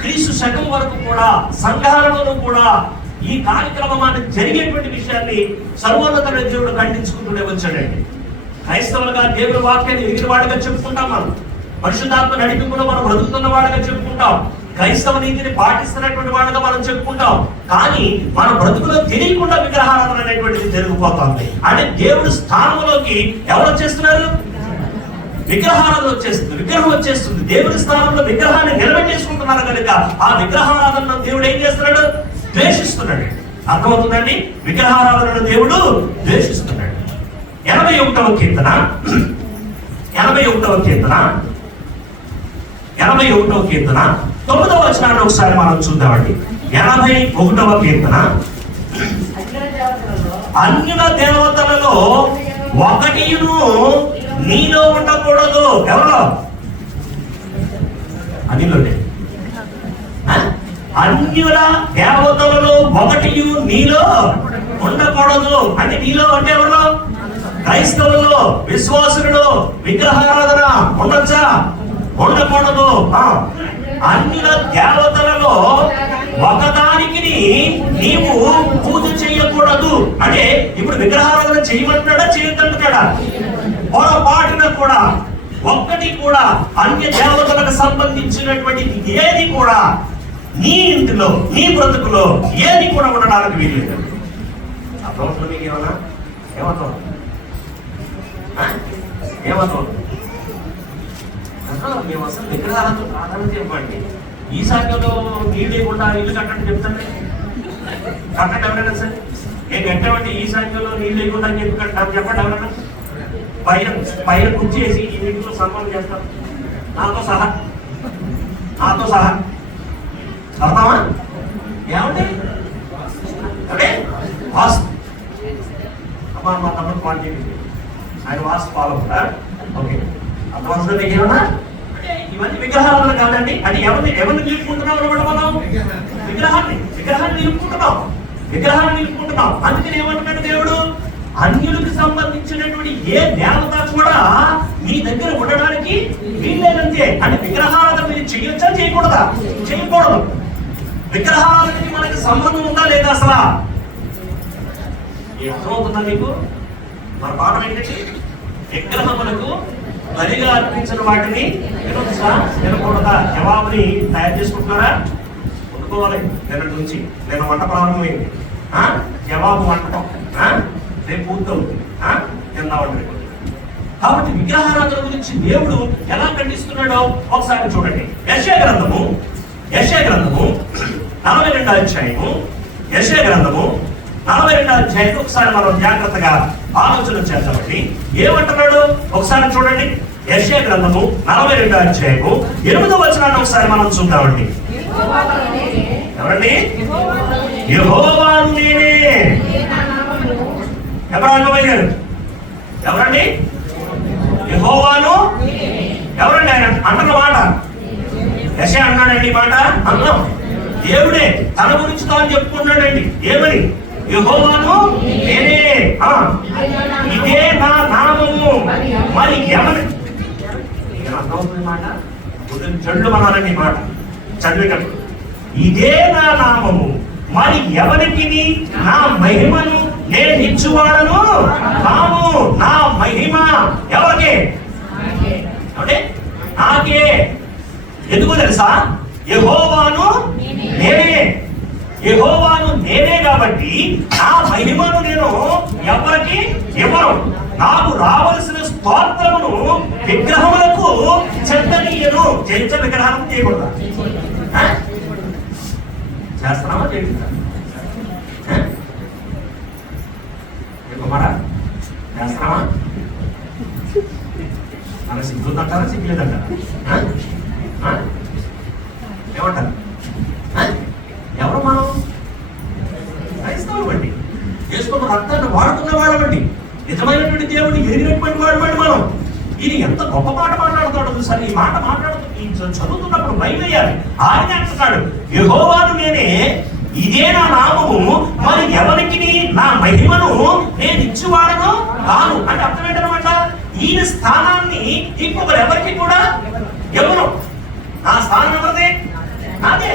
క్రీస్తు శకం వరకు కూడా, సంఘాలలోనూ కూడా ఈ కార్యక్రమాన్ని జరిగేటువంటి విషయాన్ని సర్వోన్నతమైన దేవుడు ఖండించుకుంటూనే వచ్చాడండి. క్రైస్తవులుగా దేవుడి వాక్యాన్ని ఎగిరివాడుగా చెప్పుకుంటాం. మనం పరిశుద్ధాత్మ నడిపింపులో మనం బ్రతుకుతున్న వాడుగా చెప్పుకుంటాం. క్రైస్తవ నీతిని పాటిస్తున్నటువంటి వాడుగా మనం చెప్పుకుంటాం. కానీ మన బ్రతుకులో తెలియకుండా విగ్రహారాధన అనేటువంటిది జరిగిపోతుంది. అంటే దేవుడి స్థానంలోకి ఎవరు వచ్చేస్తున్నారు? విగ్రహారాధన వచ్చేస్తుంది, విగ్రహం వచ్చేస్తుంది. దేవుడి స్థానంలో విగ్రహాన్ని నిలబెట్టేసుకుంటున్నారు కనుక ఆ విగ్రహారాధనను దేవుడు ఏం చేస్తున్నాడు? ద్వేషిస్తున్నాడు. అర్థమవుతుందండి? విగ్రహారాధనను దేవుడు ద్వేషిస్తున్నాడు. 81వ కీర్తన 9వ వచనాన్ని ఒకసారి మనం చూద్దామండి. 81వ కీర్తన. అన్యుల దేవతలలో ఒకటియును నీలో ఉండకూడదు. ఎవరో అన్యులుండే అన్యుల దేవతలలో ఒకటి నీలో ఉండకూడదు. అంటే నీలో అంటే ఎవరు? క్రైస్తవుల్లో, విశ్వాసులలో విగ్రహారాధన ఉండొచ్చా? ఉండకూడదు. అన్యుల దేవతలలో ఒకదానికి నీవు పూజ చేయకూడదు. అంటే ఇప్పుడు విగ్రహారాధన చేయమంటున్నాడా చేయొద్దంటున్నాడా? పొరపాటున కూడా ఒక్కటి కూడా అన్య దేవతలకు సంబంధించినటువంటి ఏది కూడా నీ ఇంటిలో, నీ బ్రతుకులో ఏది కూడా ఉండడానికి వీల్లేదు. అర్థమవుతుంది మీకు? ఏమన్నా ఏమవుతుంది? ఏమవుతుంది? మేము అసలు విగ్రహాలతో ప్రాధాన్యత ఇవ్వండి. ఈ సంఖ్యలో నీళ్ళు లేకుండా ఇల్లు కట్టండి చెప్తాను. కట్టండి ఎవరైనా సరే. నేను కట్టామంటే ఈ సంఖ్యలో నీళ్ళు లేకుండా చెప్పి కట్టాను చెప్పండి ఎవరైనా. పైన పైన కుర్చేసి ఈ నీటిలో సన్మానం చేస్తాను నాతో సహా. అర్థమా? ఏమంటే అంటే వాస్తు అమ్మా మా తమ్ముడు పాటు చేయండి. ఆయన వాస్తు ఫాలో అవుతారా? ఓకే, అర్థవలసిన దగ్గర ఇవన్నీ విగ్రహాలను కాదండి. అంటే ఎవరిని నిలుపుకుంటున్నాం అనమాట? మనం విగ్రహాన్ని నిలుపుకుంటున్నాం. అందుకని ఏమంటున్నాడు దేవుడు? అన్యులకు సంబంధించినటువంటి ఏ దేవత కూడా మీ దగ్గర ఉండడానికి వీల్లేదంతే. అంటే విగ్రహారాధన మీరు చేయొచ్చా చేయకూడదా? చేయకూడదు. విగ్రహారాధనకి మనకి సంబంధం ఉందా లేదా అసలు? అర్థమవుతుందా మీకు? మన పాఠం ఏంటంటే విగ్రహములకు బలిగా అర్పించిన వాటిని వినొచ్చా వినకూడదా? జవాబుని తయారు చేసుకుంటున్నారా? అందుకోవాలి. నిన్నటి నుంచి నేను వంట ప్రారంభమైంది. జవాబు వంటకం రేపు పూర్తవుతుంది. కింద వంట. కాబట్టి విగ్రహారాధన గురించి దేవుడు ఎలా ఖండిస్తున్నాడో ఒకసారి చూడండి. యెషయా గ్రంథము 42వ అధ్యాయము. యెషయా గ్రంథము 42వ అధ్యాయం ఒకసారి మనం జాగ్రత్తగా ఆలోచన చేద్దామండి. ఏమంటున్నాడు ఒకసారి చూడండి. యెషయా గ్రంథము 42వ అధ్యాయము 8వ వచనాన్ని ఒకసారి మనం చూద్దామండి. ఎవరండి? యెహోవాను నేనే. ఎవరు గారు? ఎవరండి? యెహోవాను ఎవరండి? ఆయన అంటున్న మాట యెషయా అన్నాడండి. మాట అన్నాం. దేవుడే తన గురించి తాను చెప్పుకున్నాడండి. ఏమని? యెహోవాను నేనే, ఇదే నా నామము, మరి ఎవరి అర్థమవుతుంది మాట? చెడ్లు మనాలండి మాట చదివేటప్పుడు. ఇదే నా నామము, మరి ఎవరికి నా మహిమను నేను ఇచ్చువాడను కాను. నా మహిమ ఎవరికి? అంటే నాకే. ఎందుకు తెలుసా? యెహోవాను నేనే కాబట్టి నా మహిమను నేను ఎవరికి ఇవ్వను. నాకు రావలసిన స్తోత్రమును విగ్రహములకు చెందనీయను. చేయించ విగ్రహాలను చేయకూడదా? చేస్తున్నామా చేయించా? చేస్తామా? అలా సిగ్గుందంటారా సిగ్గులేదంటారా? ఏమంటారు? ఎవరు మనం? క్రైస్తవులు బట్టి చేసుకున్న రక్తాన్ని వాడుతున్న వాళ్ళమండి. నిజమైనటువంటి దేవుడిని ఎరిగినటువంటి వాడమండి మనం. ఇది ఎంత గొప్ప మాట మాట్లాడుతాడు సరే. ఈ మాట చదువుతున్నప్పుడు బయలుదేయాలి. ఆయన అంటున్నాడు యెహోవాను నేనే, ఇదే నా నామము, మరి ఎవరికి నా మహిమను నేను ఇచ్చువాడను కాను. అంటే అర్థం ఏంటనమాట? ఈయన స్థానాన్ని ఇంకొకరు ఎవరికి కూడా ఎవరు. నా స్థానం ఎవరిది? నాదే.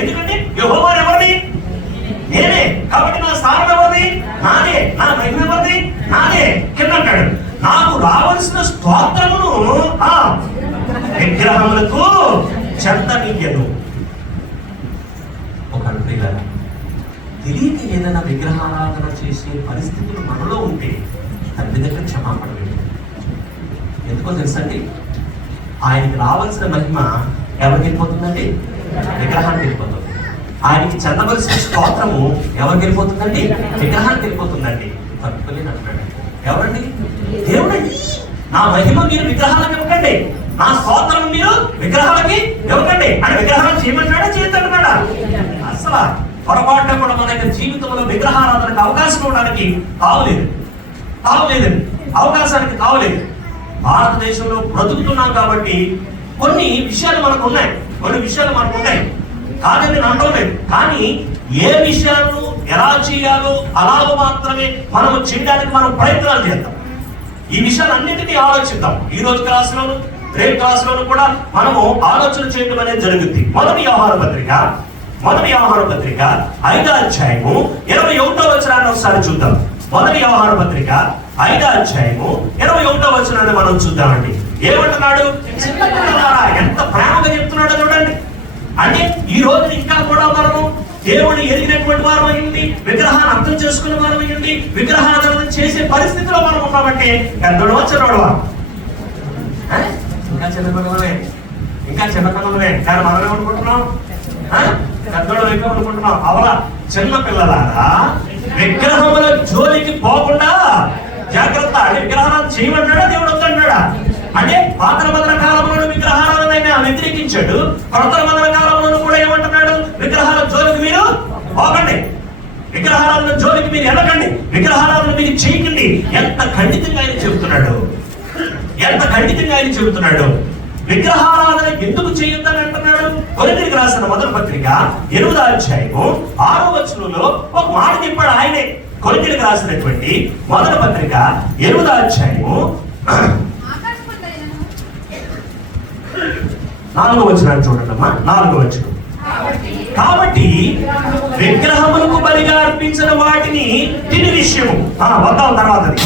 ఎందుకంటే యెహోవా ఎవరిది? నేనే. కాబట్టి నా స్థానం ఎవరిది? నాదే. నా మహిమ ఎవరిది? నాదే. కింద అంటాడు నాకు రావాల్సిన స్తోత్రమును విగ్రహములకు చెందనీయను. ఒక తెలియక ఏదైనా విగ్రహారాధన చేసే పరిస్థితులు మనలో ఉంటే తండ్రి దగ్గర క్షమాపణ వేయండి. ఎందుకో తెలుసండి? ఆయనకి రావాల్సిన మహిమ ఎవరికి వెళ్ళిపోతుందండి? విగ్రహానికి వెళ్ళిపోతుంది. ఆయనకి చెందవలసిన స్తోత్రము ఎవరికి వెళ్ళిపోతుందండి? విగ్రహానికి వెళ్ళిపోతుందండి. తప్పులేని అంటున్నాడు. ఎవరండి? దేవుడండి. నా మహిమ మీరు విగ్రహాలకు ఇవ్వకండి, నా స్తోత్రం మీరు విగ్రహాలకి ఇవ్వకండి. అని విగ్రహాలను చేయమంటాడా చేయొద్దన్నాడా? అసలు పొరపాటున కూడా మన యొక్క జీవితంలో విగ్రహారాధనకు అవకాశం ఇవ్వడానికి తావులేదండి. అవకాశానికి తావులేదు. భారతదేశంలో బ్రతుకుతున్నాం కాబట్టి కొన్ని విషయాలు మనకు ఉన్నాయి, కాదని నేను అనలేదు. కానీ ఏ విషయాలను ఎలా చేయాలో అలాగ మాత్రమే మనము చేయడానికి మనం ప్రయత్నాలు చేద్దాం. ఈ విషయాలన్నింటినీ ఆలోచిద్దాం. ఈ రోజు క్లాసులోను రేపు క్లాసులోను కూడా మనము ఆలోచన చేయడం అనేది జరుగుతుంది. మొదటి వ్యవహార పత్రిక 5వ అధ్యాయము 21వ వచనాన్ని ఒకసారి చూద్దాం. మొదటి వ్యవహార పత్రిక 5వ అధ్యాయము 21వ వచనాన్ని మనం చూద్దామండి. ఏమంటున్నాడు? ఎంత ప్రేమగా చెప్తున్నాడో చూడండి. అంటే ఈ రోజు ఇంకా కూడా మనము దేవుడు ఎదిగినటువంటి వారం అయ్యింది, విగ్రహాన్ని అర్థం చేసుకునే వారం అయ్యింది, విగ్రహారాధన చేసే పరిస్థితిలో మనం ఉన్నామంటే పెద్దోడు చిన్నవాడువా? ఇంకా చిన్నపిల్లలమే. కానీ మనం ఏమనుకుంటున్నాం? పెద్దోడు ఎక్కువ అనుకుంటున్నాం. అవలా చిన్న పిల్లలారా విగ్రహముల జోలికి పోకుండా జాగ్రత్త. విగ్రహాలను చేయమన్నాడా దేవుడు వద్దన్నాడా? అంటే పాతల మదన కాలంలో విగ్రహాలను ఆయన వ్యతిరేకించాడు. కొరతల మదన కాలంలో కూడా ఏమంటున్నాడు? విగ్రహాల జోలికి మీరు పోకండి, విగ్రహాలను జోలికి మీరు వెళ్ళకండి, విగ్రహాలను మీరు చేయకండి. ఎంత ఖండితంగా ఆయన చెబుతున్నాడు. విగ్రహారాధన ఎందుకు చేయొద్దని అంటున్నాడు? కొరింథీయులకు రాసిన మొదటి పత్రిక 8వ అధ్యాయము 6వ వచనంలో ఒక మాట చెప్పాడు ఆయనే. కొరింథీయులకు రాసినటువంటి మొదటి పత్రిక 8వ అధ్యాయము 4వ వచనాన్ని చూడండమ్మా. 4వ వచనం. కాబట్టి విగ్రహములకు బలిగా అర్పించిన వాటిని తిని విషయము వద్దాం తర్వాతది.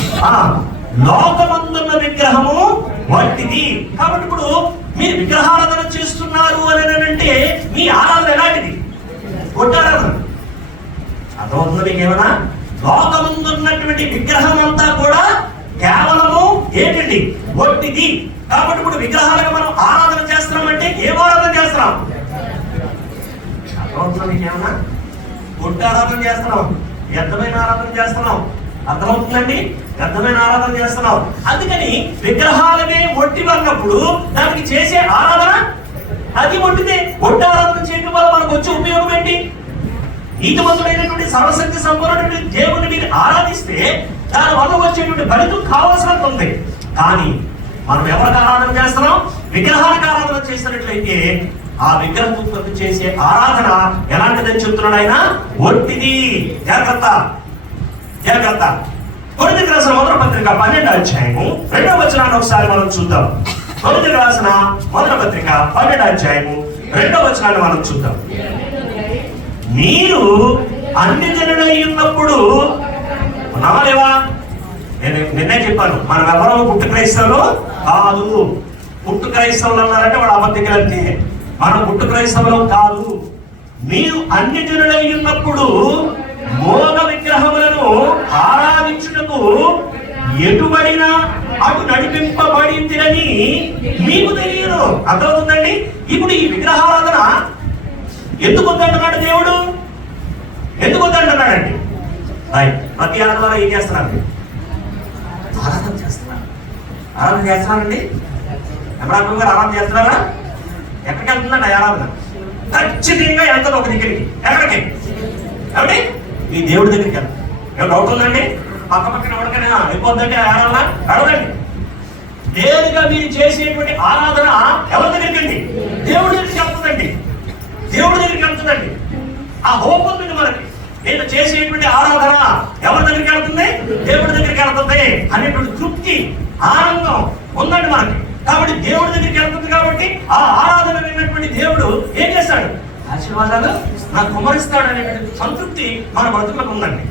లోకమందున్న విగ్రహము వంటిది. కాబట్టి ఇప్పుడు మీరు విగ్రహారాధన చేస్తున్నారు అని అంటే మీ ఆరాధన ఎలాంటిది? కొట్టారాధన. అర్థమవుతుంది మీకేమన్నా? లోకమందున్నటువంటి విగ్రహం అంతా కూడా కేవలము ఏంటండి? వంటిది. కాబట్టి ఇప్పుడు విగ్రహాలకు మనం ఆరాధన చేస్తున్నామంటే ఏం ఆరాధన చేస్తున్నాం? అర్థమవుతుంది మీకేమన్నా? కొట్టు ఆరాధన చేస్తున్నాం, వ్యర్థమైన ఆరాధన చేస్తున్నాం. అర్థమవుతుందండి? వ్యర్థమైన ఆరాధన చేస్తున్నాం. అందుకని విగ్రహాలనే ఒట్టి అన్నప్పుడు దానికి చేసే ఆరాధన అది ఒట్టిదే. ఒట్టి ఆరాధన చేయడం వల్ల మనకు వచ్చే ఉపయోగం ఏంటి? నీతిమంతుడైనటువంటి సర్వశక్తి సంపూర్ణటువంటి దేవుని మీరు ఆరాధిస్తే దాని వల్ల వచ్చేటువంటి ఫలితం కావాల్సినంత ఉంది. కానీ మనం ఎవరికి ఆరాధన చేస్తున్నాం? విగ్రహానికి ఆరాధన చేసినట్లయితే ఆ విగ్రహం ఉత్పత్తి చేసే ఆరాధన ఎలాంటిదని చెప్తున్నాడు ఆయన? ఒట్టిది. జాగ్రత్త. కొరింథీయులకు రాసిన మొదటి పత్రిక 12వ అధ్యాయము 2వ వచనాన్ని ఒకసారి మనం చూద్దాం. కొరింథీయులకు రాసిన మొదటి పత్రిక 12వ అధ్యాయము 2వ వచనాన్ని మనం చూద్దాం. మీరు అన్ని జనులై ఉన్నప్పుడు నమ్మలేవా? నేను నిన్నే చెప్పాను, మనం ఎవరో పుట్టు క్రైస్తవులు కాదు. పుట్టు క్రైస్తవులు అన్నారంటే వాడు అబద్ధికులంటే. మనం పుట్టు క్రైస్తవులు కాదు. మీరు అన్ని జనులై ఉన్నప్పుడు మోగ విగ్రహములను ఆరాధించుటకు ఎటుబడినా అటు నడిపింపబడిందిరని మీకు తెలియదు. అర్థమవుతుందండి? ఇప్పుడు ఈ విగ్రహారాధన ఎందుకు వద్దంటున్నాడు దేవుడు? ఎందుకు వద్దంటున్నాడండి? ప్రతి ఆరాధన ఏం చేస్తున్నారు? ఆరాధన చేస్తున్నారండి. ఎమరాబాబు గారు ఆరాధన చేస్తున్నారా? ఎక్కడికి వెళ్తుందండి ఆరాధన? ఖచ్చితంగా వెళ్తుంది ఒక దగ్గరికి. ఎక్కడికి? ఏమండి? ఈ దేవుడి దగ్గరికి వెళ్తాం. ఏమైనా డౌట్ ఉందండి? పక్కన ఎవరికైనా అయిపోద్దంటే ఆరాధన అడగండి. నేరుగా మీరు చేసేటువంటి ఆరాధన ఎవరి దగ్గరికి వెళ్ళి? దేవుడి దగ్గరికి వెళ్తుందండి. ఆ హోప్ ఉంది మనకి. నేను చేసేటువంటి ఆరాధన ఎవరి దగ్గరికి వెళ్తుంది? దేవుడి దగ్గరికి వెళ్తుంది అనేటువంటి తృప్తి, ఆనందం ఉందండి మనకి. కాబట్టి దేవుడి దగ్గరికి వెళ్తుంది. కాబట్టి ఆ ఆరాధన విన్నటువంటి దేవుడు ఏం చేస్తాడు? ఆశీర్వాదాలు నాకు కుమరిస్తాడు అనేటువంటి సంతృప్తి మన బ్రతుకులకు ఉందండి.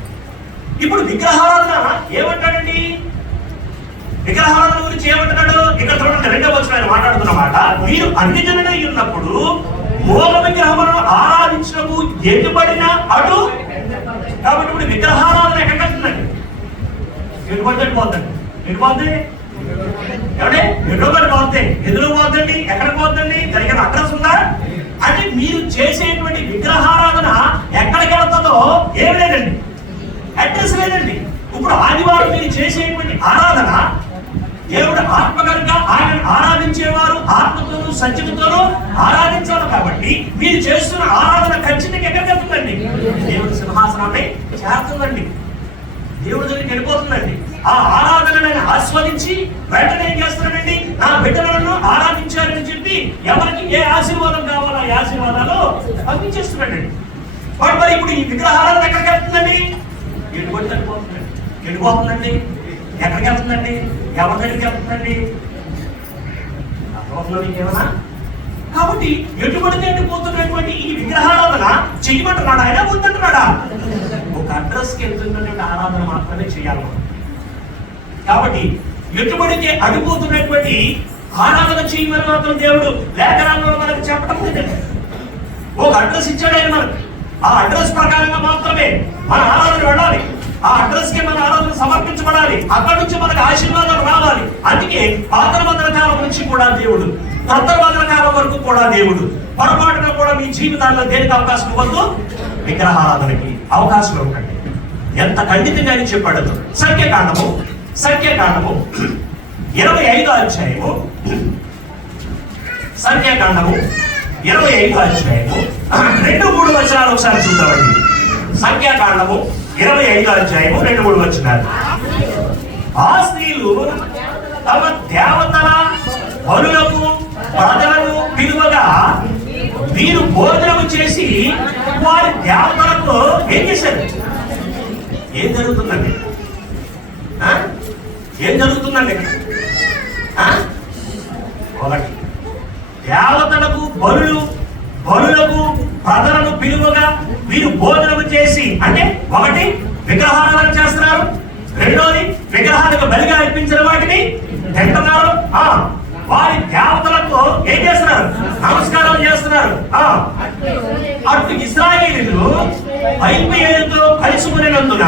ఇప్పుడు విగ్రహారాధన ఏమంటాడండి? విగ్రహారాధన గురించి ఏమంటున్నాడు? ఇక్కడ చూడండి, 2వ వచనాన్ని మాట్లాడుతున్నమాట. మీరు అన్ని జనులై ఉన్నప్పుడు మూల విగ్రహములను ఆరాధించడము ఎటుబడినా అటు. కాబట్టి ఇప్పుడు విగ్రహారాధన ఎక్కడ కలుగుతుందండి? ఎటుబడి పోతుంది. ఎదురు పోతుంది. ఎక్కడ పోతుంది? దానికి అడ్రస్ ఉందా? అంటే మీరు చేసేటువంటి విగ్రహారాధన ఎక్కడికి వెళ్తుందో ఏం లేదండి, అడ్రస్ లేదండి. ఇప్పుడు ఆదివారం మీరు చేసేటువంటి ఆరాధన దేవుడు ఆత్మ కనుక ఆయన ఆరాధించేవారు ఆత్మతోనూ సత్యముతోనూ ఆరాధించాలి. కాబట్టి మీరు చేస్తున్న ఆరాధన ఖచ్చితంగా ఎక్కడికి వెళ్తుందండి? దేవుడి సింహాసనాన్ని చేరుతుందండి, దేవుడి దగ్గరికి వెళ్ళిపోతుందండి. ఆ ఆరాధనని ఆస్వాదించి వెంటనే ఏం చేస్తున్నాడండి? నా బిడ్డలను ఆరాధించారని చెప్పి ఎవరికి ఏ ఆశీర్వాదం కావాలో ఆ ఆశీర్వాదాలు పంపించేస్తున్నాడండి. మరి ఇప్పుడు ఈ విగ్రహాలను ఎక్కడికి వెళ్తుందండి? ఎటుబడి వెళ్ళిపోతుందండి. ఎటుపోతుందండి? ఎక్కడికి వెళ్తుందండి? ఎవరి దగ్గరికి వెళ్తుందండి? ఏమన్నా? కాబట్టి ఎటుబడితే పోతున్నటువంటి ఈ విగ్రహారాధన చెయ్యమంటున్నాడా ఆయన? వద్దంటున్నాడా? ఒక అడ్రస్కి వెళ్తున్నటువంటి ఆరాధన మాత్రమే చేయాలి. కాబట్టి ఎటుబడితే అడిపోతున్నటువంటి ఆరాధన చేయమని మాత్రం దేవుడు లేఖనాల్లో మనకు చెప్పడం లేదండి. ఒక అడ్రస్ ఇచ్చాడు ఆయన మనకు. ఆ అడ్రస్ ప్రకారంగా మాత్రమే మన ఆరాధన వెళ్ళాలి. ఆ అడ్రస్ కి మన ఆరాధన సమర్పించబడాలి. అక్కడి నుంచి మనకు ఆశీర్వాదాలు రావాలి. అందుకే పాత నిబంధన కాలం నుంచి కూడా దేవుడు, కొత్త నిబంధన కాలం వరకు కూడా దేవుడు పొరపాటున కూడా మీ జీవితాల్లో దేనికి అవకాశం ఇవ్వద్దు? విగ్రహారాధనకి అవకాశం ఇవ్వకండి. ఎంత ఖండితంగా అని చెప్పాడు. సంఖ్యాకాండము 25వ అధ్యాయము, సంఖ్యాకాండము 25వ అధ్యాయము 2-3 వచనాలు ఒకసారి చూద్దామండి. సంఖ్యాకాండము 25వ అధ్యాయము 2-3 వచనాలు. ఆ స్త్రీలు తమ దేవతల బలులకు ప్రజలను పిలువగా వీరు భోజనం చేసి వారి దేవతలకు ఏం చేశారు? ఏం జరుగుతుందండి? ఏం జరుగుతుందండి? ఒకటి, దేవతలకు బలులకు ప్రజలను పిలువగా వీరు భోజనం చేసి, అంటే ఒకటి విగ్రహారాధన చేస్తున్నారు. రెండోది విగ్రహాలకు బలిగా అర్పించిన వాటిని తింటున్నారు. వారి దేవతలకు ఏం చేస్తున్నారు? నమస్కారం చేస్తున్నారు. అటు ఇశ్రాయేలీయులు ఐగుప్తీయులతో కలుసుకునేందున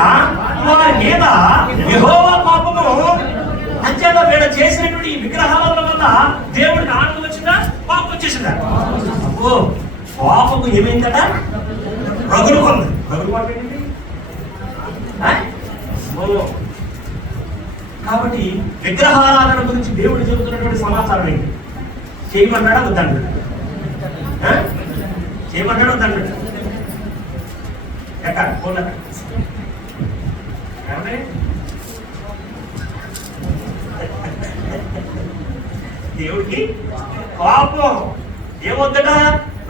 వారి మీద యెహోవా కోపము, అంచేత వీళ్ళు చేసినటువంటి ఈ విగ్రహాల వల్ల దేవుడికి ఆనందం వచ్చిందా? కోపం వచ్చేసిందా? అబ్బో, కోపము ఏమైందట? రగులు కొంది. రగులు పట్టండి. కాబట్టి విగ్రహారాధన గురించి దేవుడు చెబుతున్నటువంటి సమాచారం ఏంటి? చేయమన్నాడా వద్దంటాడు? చేయమన్నాడా వద్దంటాడు? ఎక్కడ పోలక దేవుడికి కోపం ఏమొద్దట?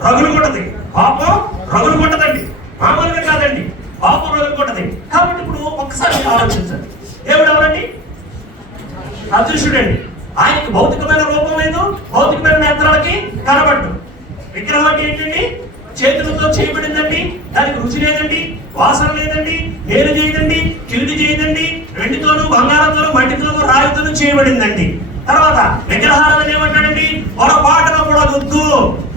రగులు కొట్టది. కోపం రగులు కొట్టదండి, మామూలుగా కాదండి. కోపం రగులు కొట్టది. కాబట్టి ఇప్పుడు ఒక్కసారి ఆలోచించండి. దేవుడు ఎవరండి? అదృశ్యుడండి. ఆయనకి భౌతికమైన రూపం లేదు, భౌతికమైన నేత్రాలకి కనబడ్డు. విగ్రహం అంటే ఏంటండి? చేతులతో చేయబడిందండి. దానికి రుచి లేదండి, వాసన లేదండి, నేరు చేయదండి, కిరీటి చేయదండి. వెండితోనూ బంగారంతోనూ మట్టితోనూ రాయితోనూ చేయబడిందండి. తర్వాత విగ్రహారాధన ఏమంటాడండి? పొరపాటున కూడా వద్దు,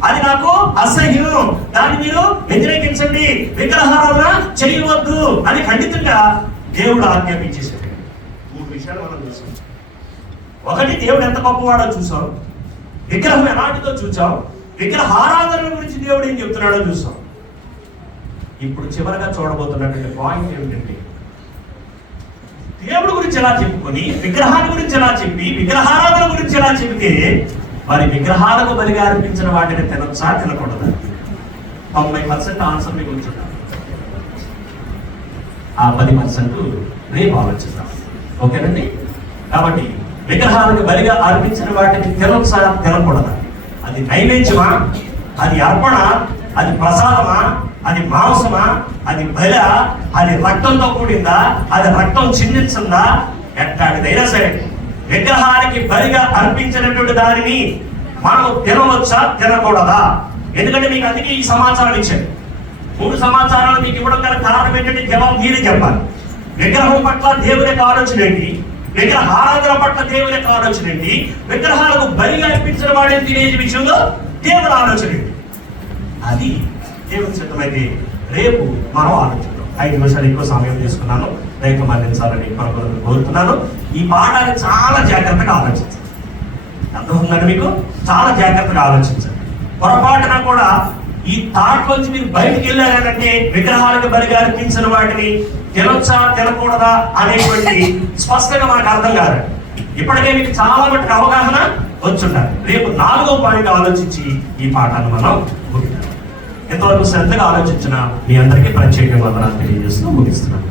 అది నాకు అసహ్యం, దాన్ని మీరు వ్యతిరేకించండి, విగ్రహారాధన చేయవద్దు అని ఖండితంగా దేవుడు ఆజ్ఞాపించేశాడు. 3 విషయాలు మనం చూసాం. ఒకటి, దేవుడు ఎంత గొప్పవాడో చూసాం. విగ్రహం ఎలాంటిదో చూసాం. విగ్రహారాధన గురించి దేవుడు ఏం చెప్తున్నాడో చూసాం. ఇప్పుడు చివరగా చూడబోతున్నటువంటి పాయింట్ ఏమిటంటే, దేవుడి గురించి ఎలా చెప్పుకొని, విగ్రహాల గురించి ఎలా చెప్పి, విగ్రహారాధన గురించి ఎలా చెబితే మరి విగ్రహాలకు బలిగా అర్పించిన వాటిని తినొచ్చా తినకూడదా? 90% ఆన్సర్ మీకు ఉంచుతాం. ఆ 10% రేపు ఆలోచిస్తాం. ఓకేనండి? కాబట్టి విగ్రహాలకు బలిగా అర్పించిన వాటిని తినొచ్చా తినకూడదా? అది నైవేద్యమా? అది అర్పణ? అది ప్రసాదమా? అది మాంసమా? అది బల? అది రక్తంతో కూడిందా? అది రక్తం చిందించిందా? ఎట్లాంటిదైనా సరే విగ్రహానికి బలిగా అర్పించినటువంటి దానిని మనం తినవచ్చా తినకూడదా? ఎందుకంటే మీకు అందుకే ఈ సమాచారం ఇచ్చాను. 3 సమాచారాలు మీకు ఇవ్వడం గల కారణం ఏంటంటే జవాబు మీరే చెప్పాలి. విగ్రహం పట్ల దేవుని యొక్క ఆలోచన ఏంటి? విగ్రహారాధన పట్ల దేవుని యొక్క ఆలోచన ఏంటి? విగ్రహాలకు బలిగా అర్పించిన వాడిని తినే విషయంలో దేవుని ఆలోచన ఏంటి? అది దేవుని సిద్ధమైతే రేపు మనం ఆలోచిద్దాం. 5 నిమిషాలు ఎక్కువ సమయం తీసుకున్నాను, రేపు మరణించాలని మనకు కోరుతున్నాను. ఈ పాఠాన్ని చాలా జాగ్రత్తగా ఆలోచించాలి. అర్థమవుతుందండి మీకు? చాలా జాగ్రత్తగా ఆలోచించాలి. పొరపాటున కూడా ఈ థాట్లోంచి మీరు బయటికి వెళ్ళారంటే విగ్రహాలకు బలిగా అర్పించిన వాటిని తినొచ్చా తినకూడదా అనేటువంటి స్పష్టంగా మనకు అర్థం కాదు. ఇప్పటికే మీకు చాలా మటుకు అవగాహన వచ్చుండాలి. రేపు 4వ పాయింట్ ఆలోచించి ఈ పాఠాన్ని మనం ముగిద్దాం. ఎంతవరకు శ్రద్ధగా ఆలోచించిన మీ అందరికీ ప్రత్యేక వందనాలు తెలియజేస్తూ ముగిస్తున్నాను.